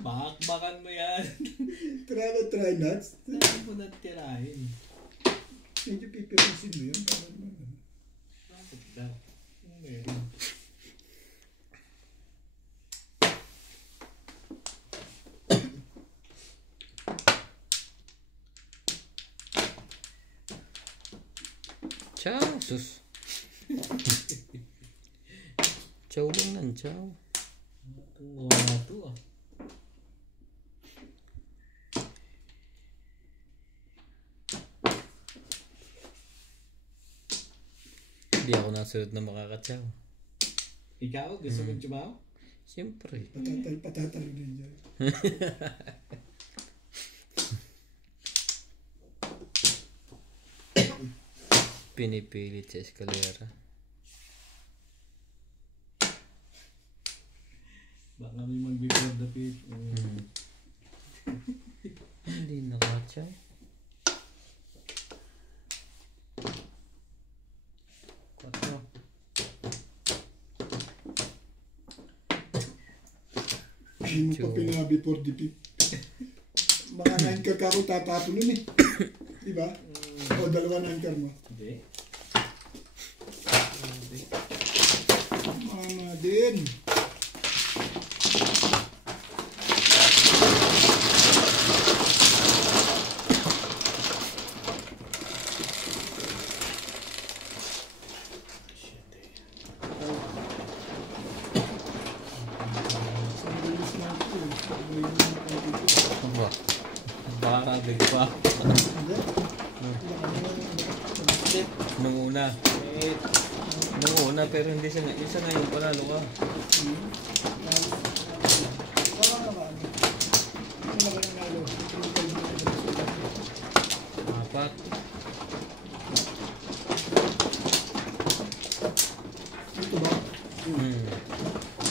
Bakbakan mo yan. Try nuts. Saan mo natirahin? Medyo pipirisin mo yun. Para naman. Bakit ka? Ano meron? Ciao, sus. Ciao lang nan, ciao. Wala to ah. Hindi ako nasunod na makakatsaw. Ikaw, gusto mo tumaw? Siyempre. Patatalo din dyan. Pinipilit sa eskalera. Baka may mag-record the pit. Hindi nakatsaw. Kwatro. Hindi mo pa pinabi for the pip. Mga 9 car ka ako tatapo nun eh. Diba? O dalawa 9 car mo. Hindi. Mama din. Aba. Bakabig pa. Nung una. Nung una pero hindi siya isa ngayon panalo ka. Apat. Ito ba?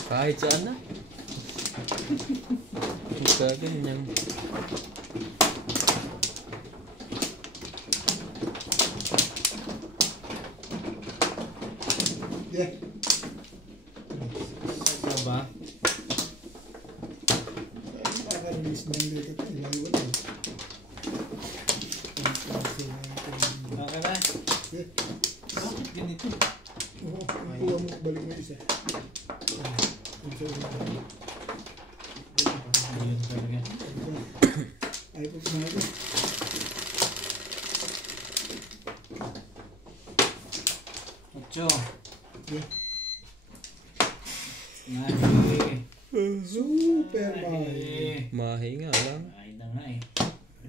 Kahit saan na. Buka ganyan. Yeah. Ikaw ba? Nakaka-release na yung data tayo. Laiwan eh. Okay na? Yeah. Bakit ganito? Oo, kuha mo, balik mo isa. Ayun talaga. Ayaw ko kumain. Ocho. Yeah. Nahi. Super mahal. Mahi nga lang. Ay na nga eh.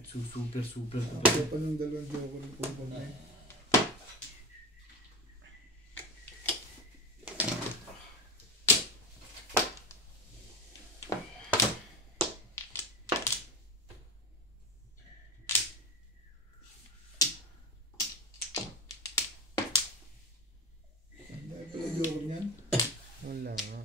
Super. Kaya pa nung dalawang joker ko pa na. Dahil pala joker niyan. Wala nga.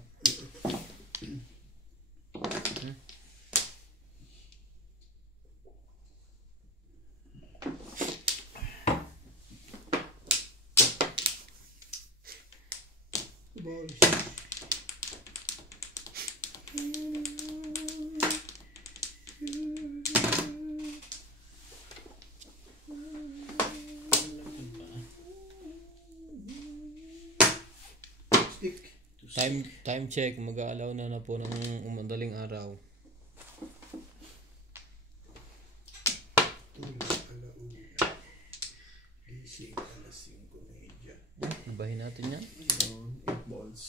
Boris. Stick. Time check. Mag-aalaw na po ng umadaling araw. Ibahin natin yan. So, 8 balls.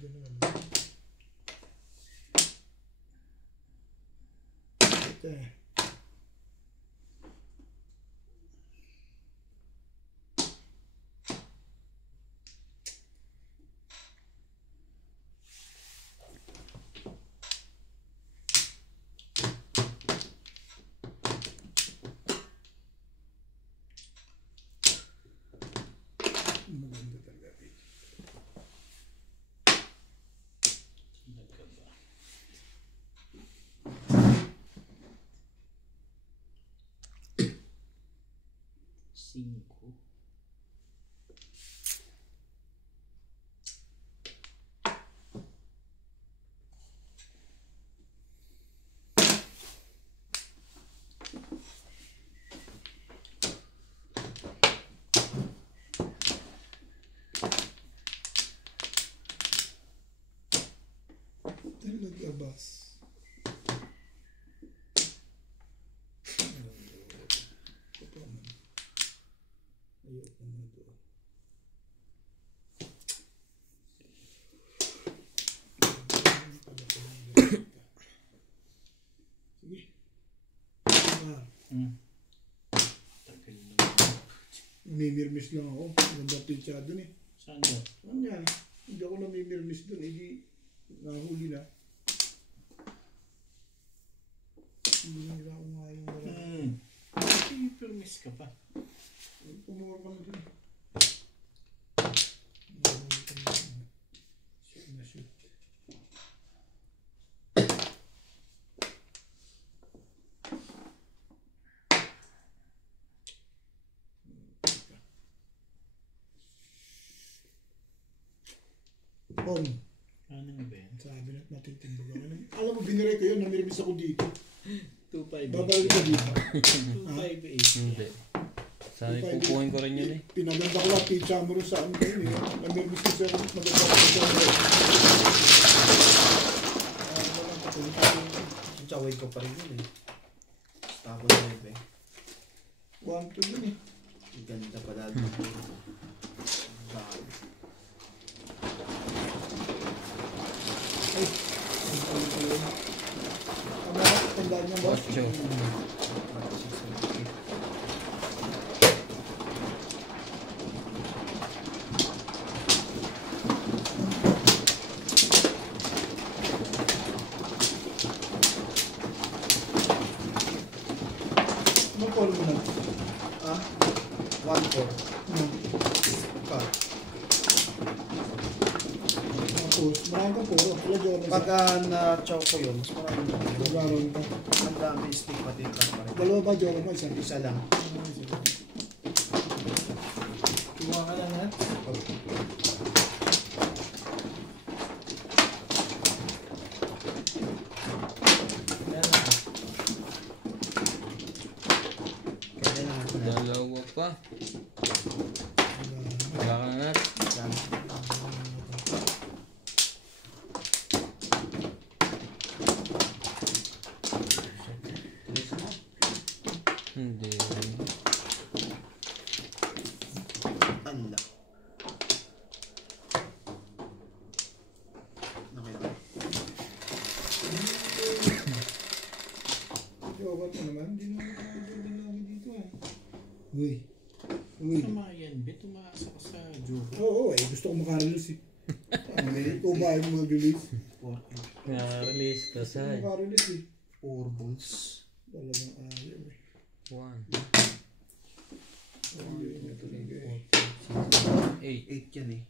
Ganda naman. Ito eh. Maganda talaga. Cinco. Talaga bas. Ayoko na doon. Sige. Ah, Tagal na. mimirmis lang ako. Ganda pitcha doon eh. Saan ba? Ano yan? Hindi ako namimirmis doon. Hindi nahuli na. Hindi nila ako nga yung marami. Permis ka pa. Kumuha ka na doon. Shoot na shoot. Om, Ano nga ba yan? sabi na't matitimbag ako. Alam mo, biniray ko yun, namirmis ako dito. 258. Babalik ka dito. 258. Hindi. Sana ipupuhin ko rin yun eh. Pinaganda ko lang, pizza mo rin sa ano yun eh. Namirmis ko siya, maganda ko siya. Chaway ko pa rin yun eh. Stable na yun eh. 1-2 yun eh. Ang ganda pala dito. Bakit? Ay, ano, tandaan niya ba? 8. Ano call mo na? Ah? 1-4. Ano? Cut. Tapos, marami ka puro. Wala dyan na Pagka na-chow ko yun, mas marami na. Naglaroon ka. Ang dami stick pati yung pa rin. Dalawa ba dyan mo? Isa. Isa lang. Kumuha ka lang ha? Kaya na natin na. Dalawa pa. Kakangat. Yan. Tulis mo. Hindi. Anda. Nakita. Jowa mo naman. Hindi naman nakakaganda namin dito ah. Uy. Uy. Tama yan. Bito maasa ka sa joke. Oo, eh. Gusto ko makarelease eh. Ikaw ba yung mag-release? 4 Na-release ka Gusto ko sa makarelease eh. 4 balls. Talagang ayaw eh. 1. Ayaw na talaga eh. 8. 8 yan eh.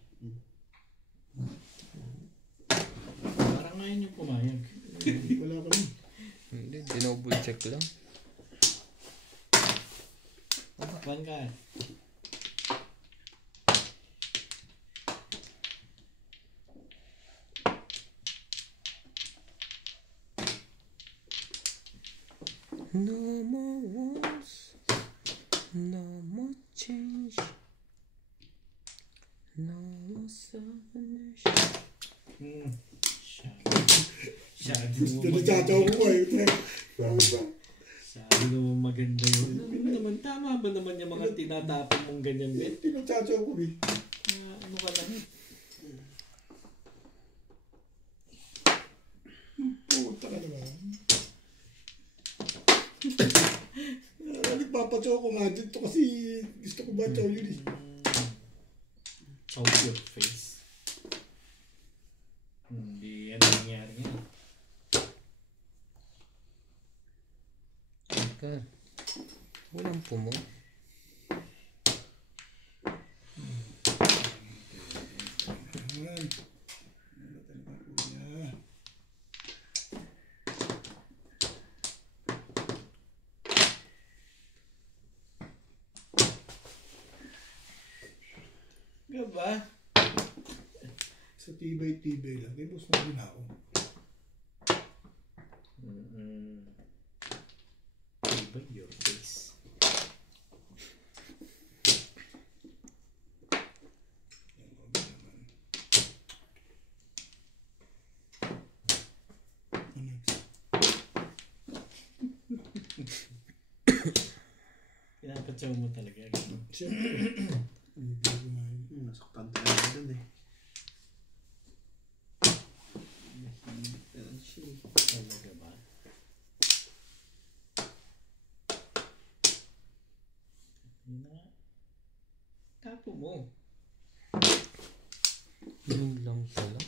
Parang ngayon yung pumayag. Wala kami. Hindi, dinouble check lang. One ka. No more wars, no more change, no more selfish. Tinatataw ko eh. Sabi naman maganda yun. Ano naman, tama ba naman yung mga tinatapon mong ganyan, Bet? Tinatataw ko eh. Ano ka lang? Puta ka naman. Nagpapachow ko nga dito kasi gusto ko ba chow yun eh. Out your face. Hindi yan nangyari yan. Teka, walang pumo. Ayan. Ano talaga kuya? Gaba? Sa tibay-tibay lang. Kaya boss na din ako. Iba your face. Yan ko ba naman. Ano? Pinapatsaw mo talaga. Siyempre. Hindi ko na yun. Nasaktan tayo dun eh. Talaga ba? Yun na nga. Tapo mo. Yun lang pala.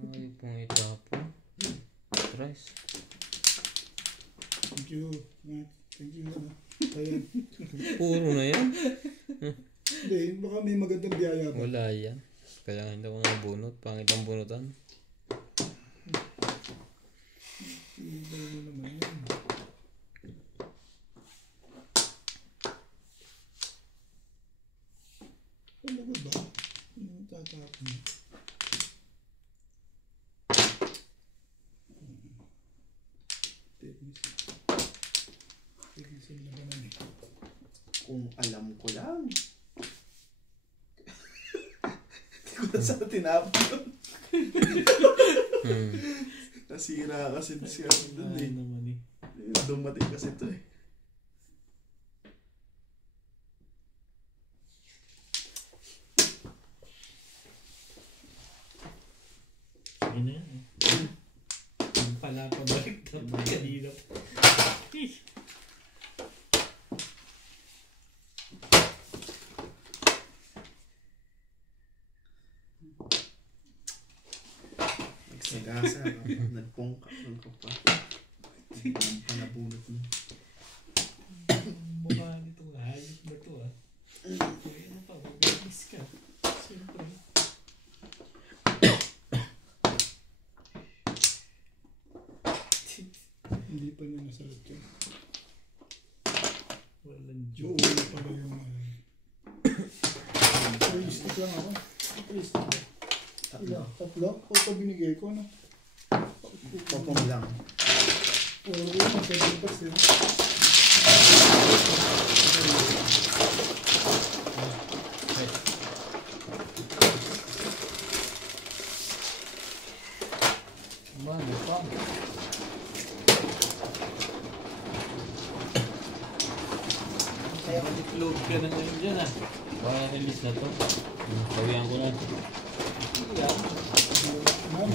Ay, pong itapon. Rice. Thank you. Matt. Thank you. Ayan. Puro na yan. Hindi, baka may magandang biyaya pa. Wala yan. Kaya hindi ako nabunot. Pangit ang bunutan. Iba mo naman yun. Ano ba? Ano tatapon? Technical labanan eh. Kung alam ko lang. Hindi ko na sana tinapon. Nasira kasi siya dun eh. Naman eh. Dumating kasi ito eh. Sige na yan. Yung pala pabalik na kanina. Nagsagasa. Nagpongka. Pa. Ang panabunot mo. Mukha nitong hayop na to ah. Kaya ano pa, mag-release ka. Siyempre. Hindi pa niya nasalat yun. Walang Oo, joke. pa rin yung realistic lang ako. Realistic lang. Ilan? Tatlo? O ito binigay ko, no? Popong lang. Puro ko yung masayang pas, yun. Bago pa. Kaya mag-upload ka na ngayon dyan ah. Baka release na to. Sabihan ko na. Hindi ah. Ma'am.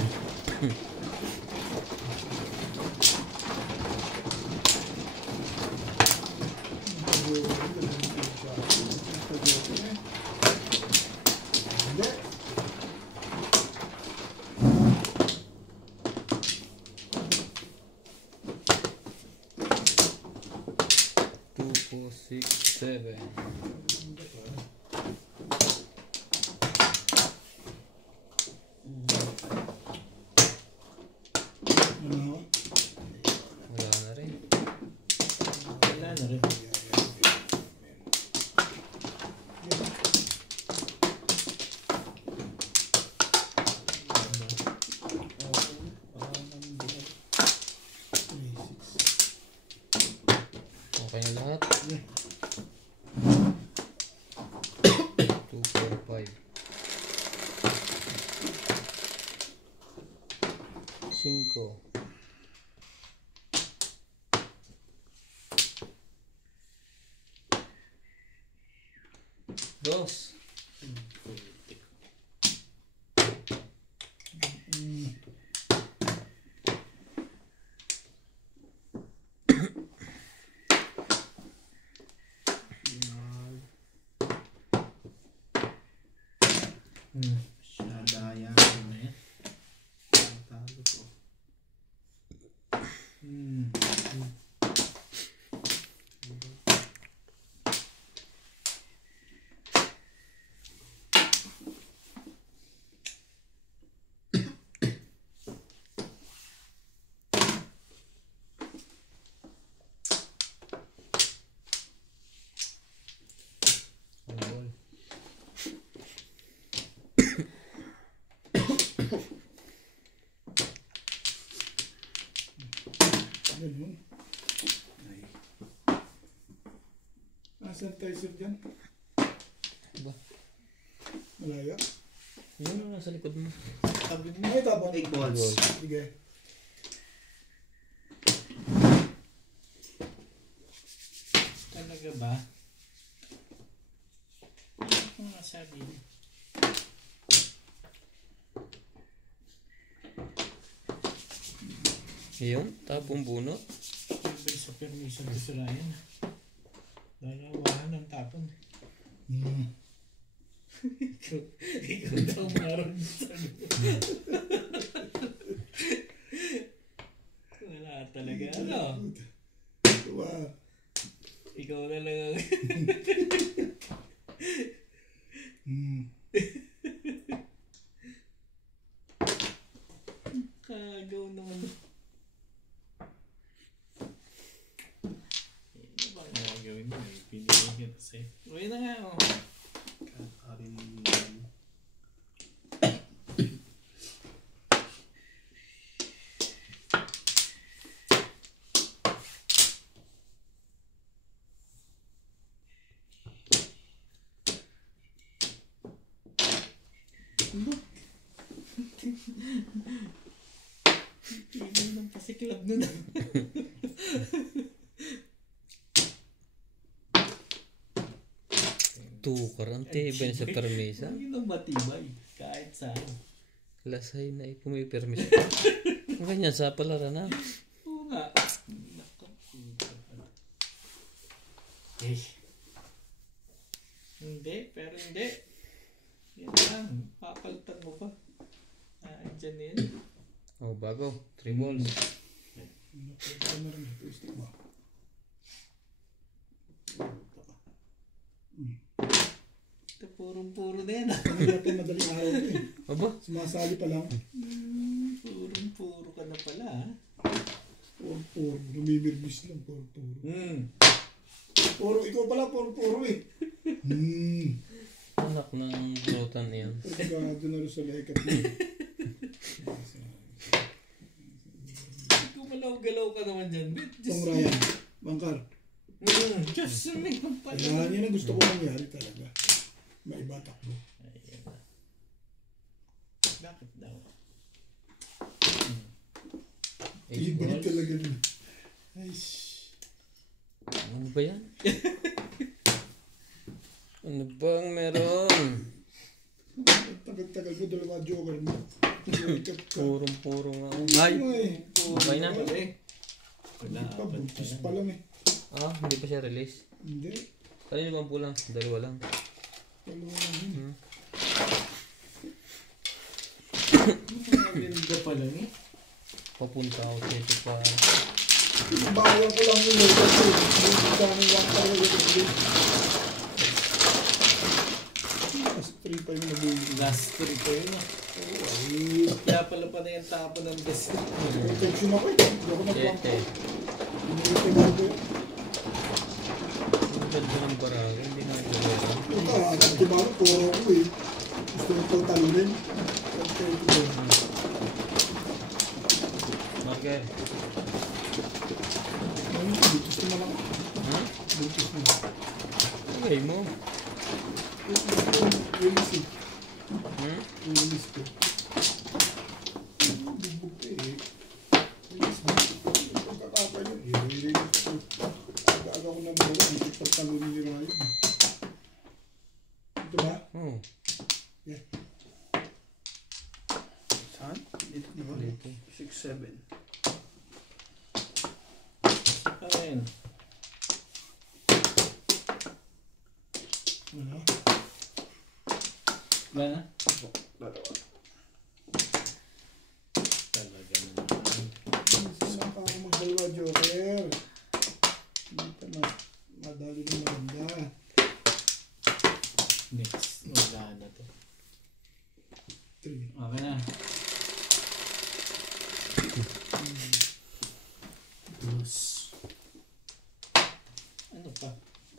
Hindi. 2, 4, 6, 7. Okay na lahat. 2, 4, 5. 5. Dos. Nadaya. Talo ko. Ganun. Sanitizer dyan. Ba? Malaya. Yun ang nasa likod mo. Sabi mo. Ay, tapon. 8 balls. Sige. Talaga ba? Ano nga sabi niya? Yun, tapong bunot. Siyempre sa permission ko sa Ryan. Dalawahan ang tapon. Ikaw daw maroon sa wala talaga. Ano? Wow. Ikaw na lang ang... Kagaw naman. Ano ba ang gagawin mo? Pinili kita sa'yo. Uy na nga oh. Kakarin mo. Tigil ng pasiklab nun. 2, karante. Iba na sa permisa. Hindi nang matibay. Kahit saan. Lasay na kung may permisa. Ang ganyan sa palara na. Oo nga. Naku. Eh. Hindi, pero hindi. Yan lang. Papalitan mo pa. Dyan yan. Oh, bago. 3 balls. Ito na rin. Ito stick mo. Ito purong-puro na yan. Ano na ito madaling araw ito eh. Aba? Sumasali pa lang. Purong-puro ka na pala ha. Puro. Lumibirgis lang. Puro. Puro. Ikaw pala puro eh. Anak ng brotan yan. Pagkado na rin sa laikat mo. Ikaw malaw-galaw ka naman dyan. Itong Ryan. Bangkar. Diyos may pala. Yan ang gusto ko nangyari talaga. Maiba takbo. Ayan na. Bakit daw? Ibalik balls. talaga dun. Ay, Ano ba yan? Ano bang meron? tagal-tagal ko dalawa joker mo. Joker ka. Purong-puro nga. Ay! Ano eh. Okay na. Wala. Pa, buntis pa lang eh. Ah, hindi pa siya release. Hindi. Kanina bang pulang? 2 lang. Dalawa lang yun. Ganda pa lang eh. Papunta ako sa ito pa. Bawal ko lang yung local ko. Yung daming lang talaga yung Last 3 pa yung nabuli. Last 3 ko yun ah. Ay, Kaya pala pa na yung tapo ng best. protection ako eh. Hindi ako nagpang. 7. Iniitiwan ko. Ang ganda ng barangay. Hindi na ito meron. Ito, diba ko, puro ko eh. Gusto ko ito talunin. Marker. Gusto mo lang. Ha? Buntis na. Lagay mo. Release eh. Hmm? Release ko. Bugbog ka eh. Release mo. Pagkakapa yun. I-release ko. Pag-aga ko na mga hindi pagtalunin ni Ryan. Ito ba? Oh. Yeah. Saan? Dito, di ba? Dito. 6, 7. Ayun. Ano? Wala na? Dalawa. Talaga naman. Saan ka ako magdalawa, Joker? Hindi ka madali na maganda. Next. Wala na to. 3. Okay na. Plus. Ano pa?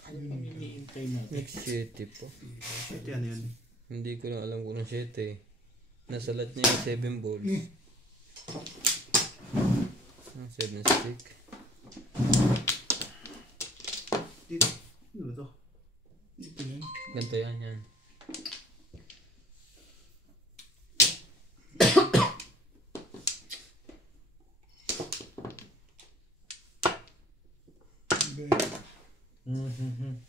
Ano pa hinihintay natin? Next 7 po. Ito ano yun? Hindi ko lang alam kung anong 7 eh. Nasa lat niya yung 7 balls. 7 stick. Dito. Ano ba to? Ito yan. Ganito yan yan. Mhm.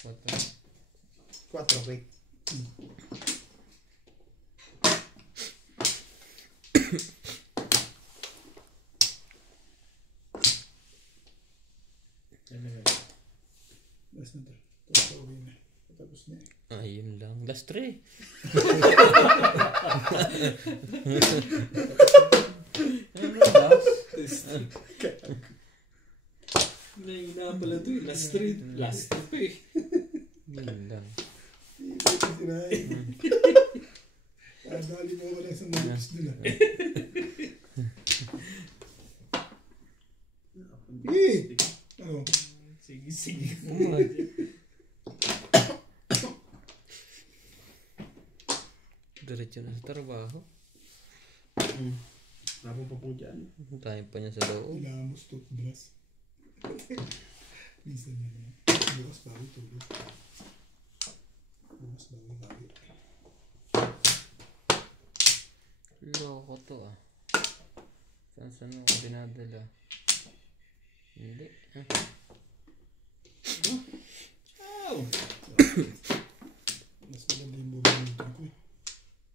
Kwata. 4, wait. Talaga. Last na to. Tapos uwi na. Tapos na eh. Ayun lang. Last 3. Ano ba? May na pala ito eh. Last 3. Last 3 eh. Yun lang. Ito si Ryan. Dali mo ako lang sa nabis nila. Eh! Ano? Sige, sige. Diretso na sa trabaho. Labo pa po dyan. Tayo pa niya sa loob. Ilamos toothbrush. Minsan na naman. Bukas bawi tulog. Bukas bawi. Loko to ah. Saan mo dinadala? Hindi. Oh! Mas maganda yung bumibigay ko eh.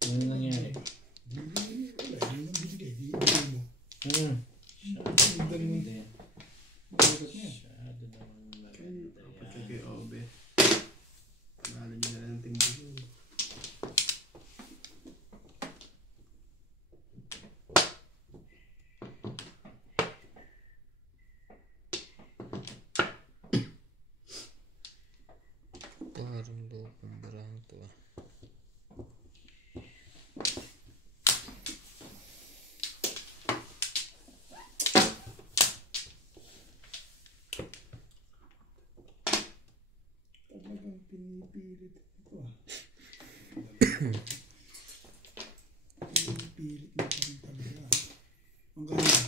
Ano nangyari? Wala, yun ang binigay. Binigay mo. Ganda naman. Magulat niya. Masyado naman maganda Pati yan. kay Obe. Panalo niyo na lang ng team ko. Parang lopong barang to ah. Talagang pinipilit ito ah. Pinipilit mo pa rin talaga. Ang ganda.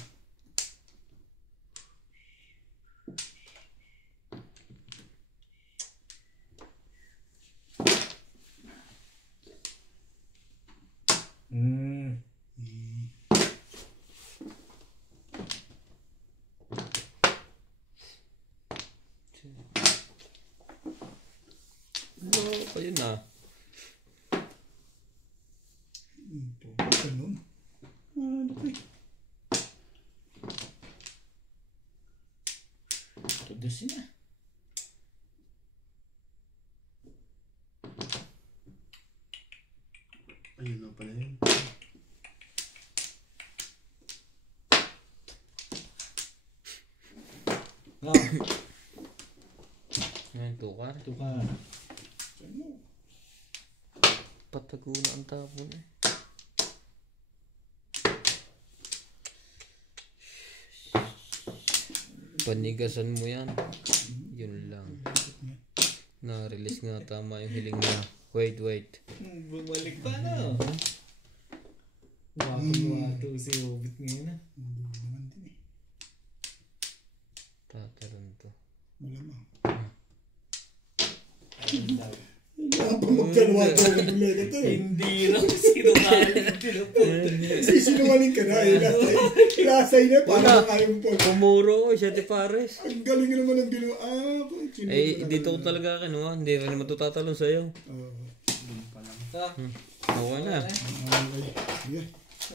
Loko yun ah. Po, ganun. Ano pa eh. Tudusin na. Ayun na pala yun. Ngayon tukar. Ito ka. Diyan mo. Patago na ang tapon eh. Panigasan mo yan. Yun lang. Na-release nga tama yung hiling niya. Wait, wait. Bumalik pa na. Wato si Obit ngayon na. Hindi naman din eh. Tataran to. Malamang. Wala pa magkalwato ang bulega to eh. Hindi raw sinungaling tinupot. Kasi sinungaling ka na eh. Lasay na parang ayaw mo po. Pumuro ko, siya ti pares. Ang galing naman ang ginawa. Dito ko talaga kinuha. Hindi rin matutatalon sa'yo. Oo. Ha? Okay na. Okay. Sige.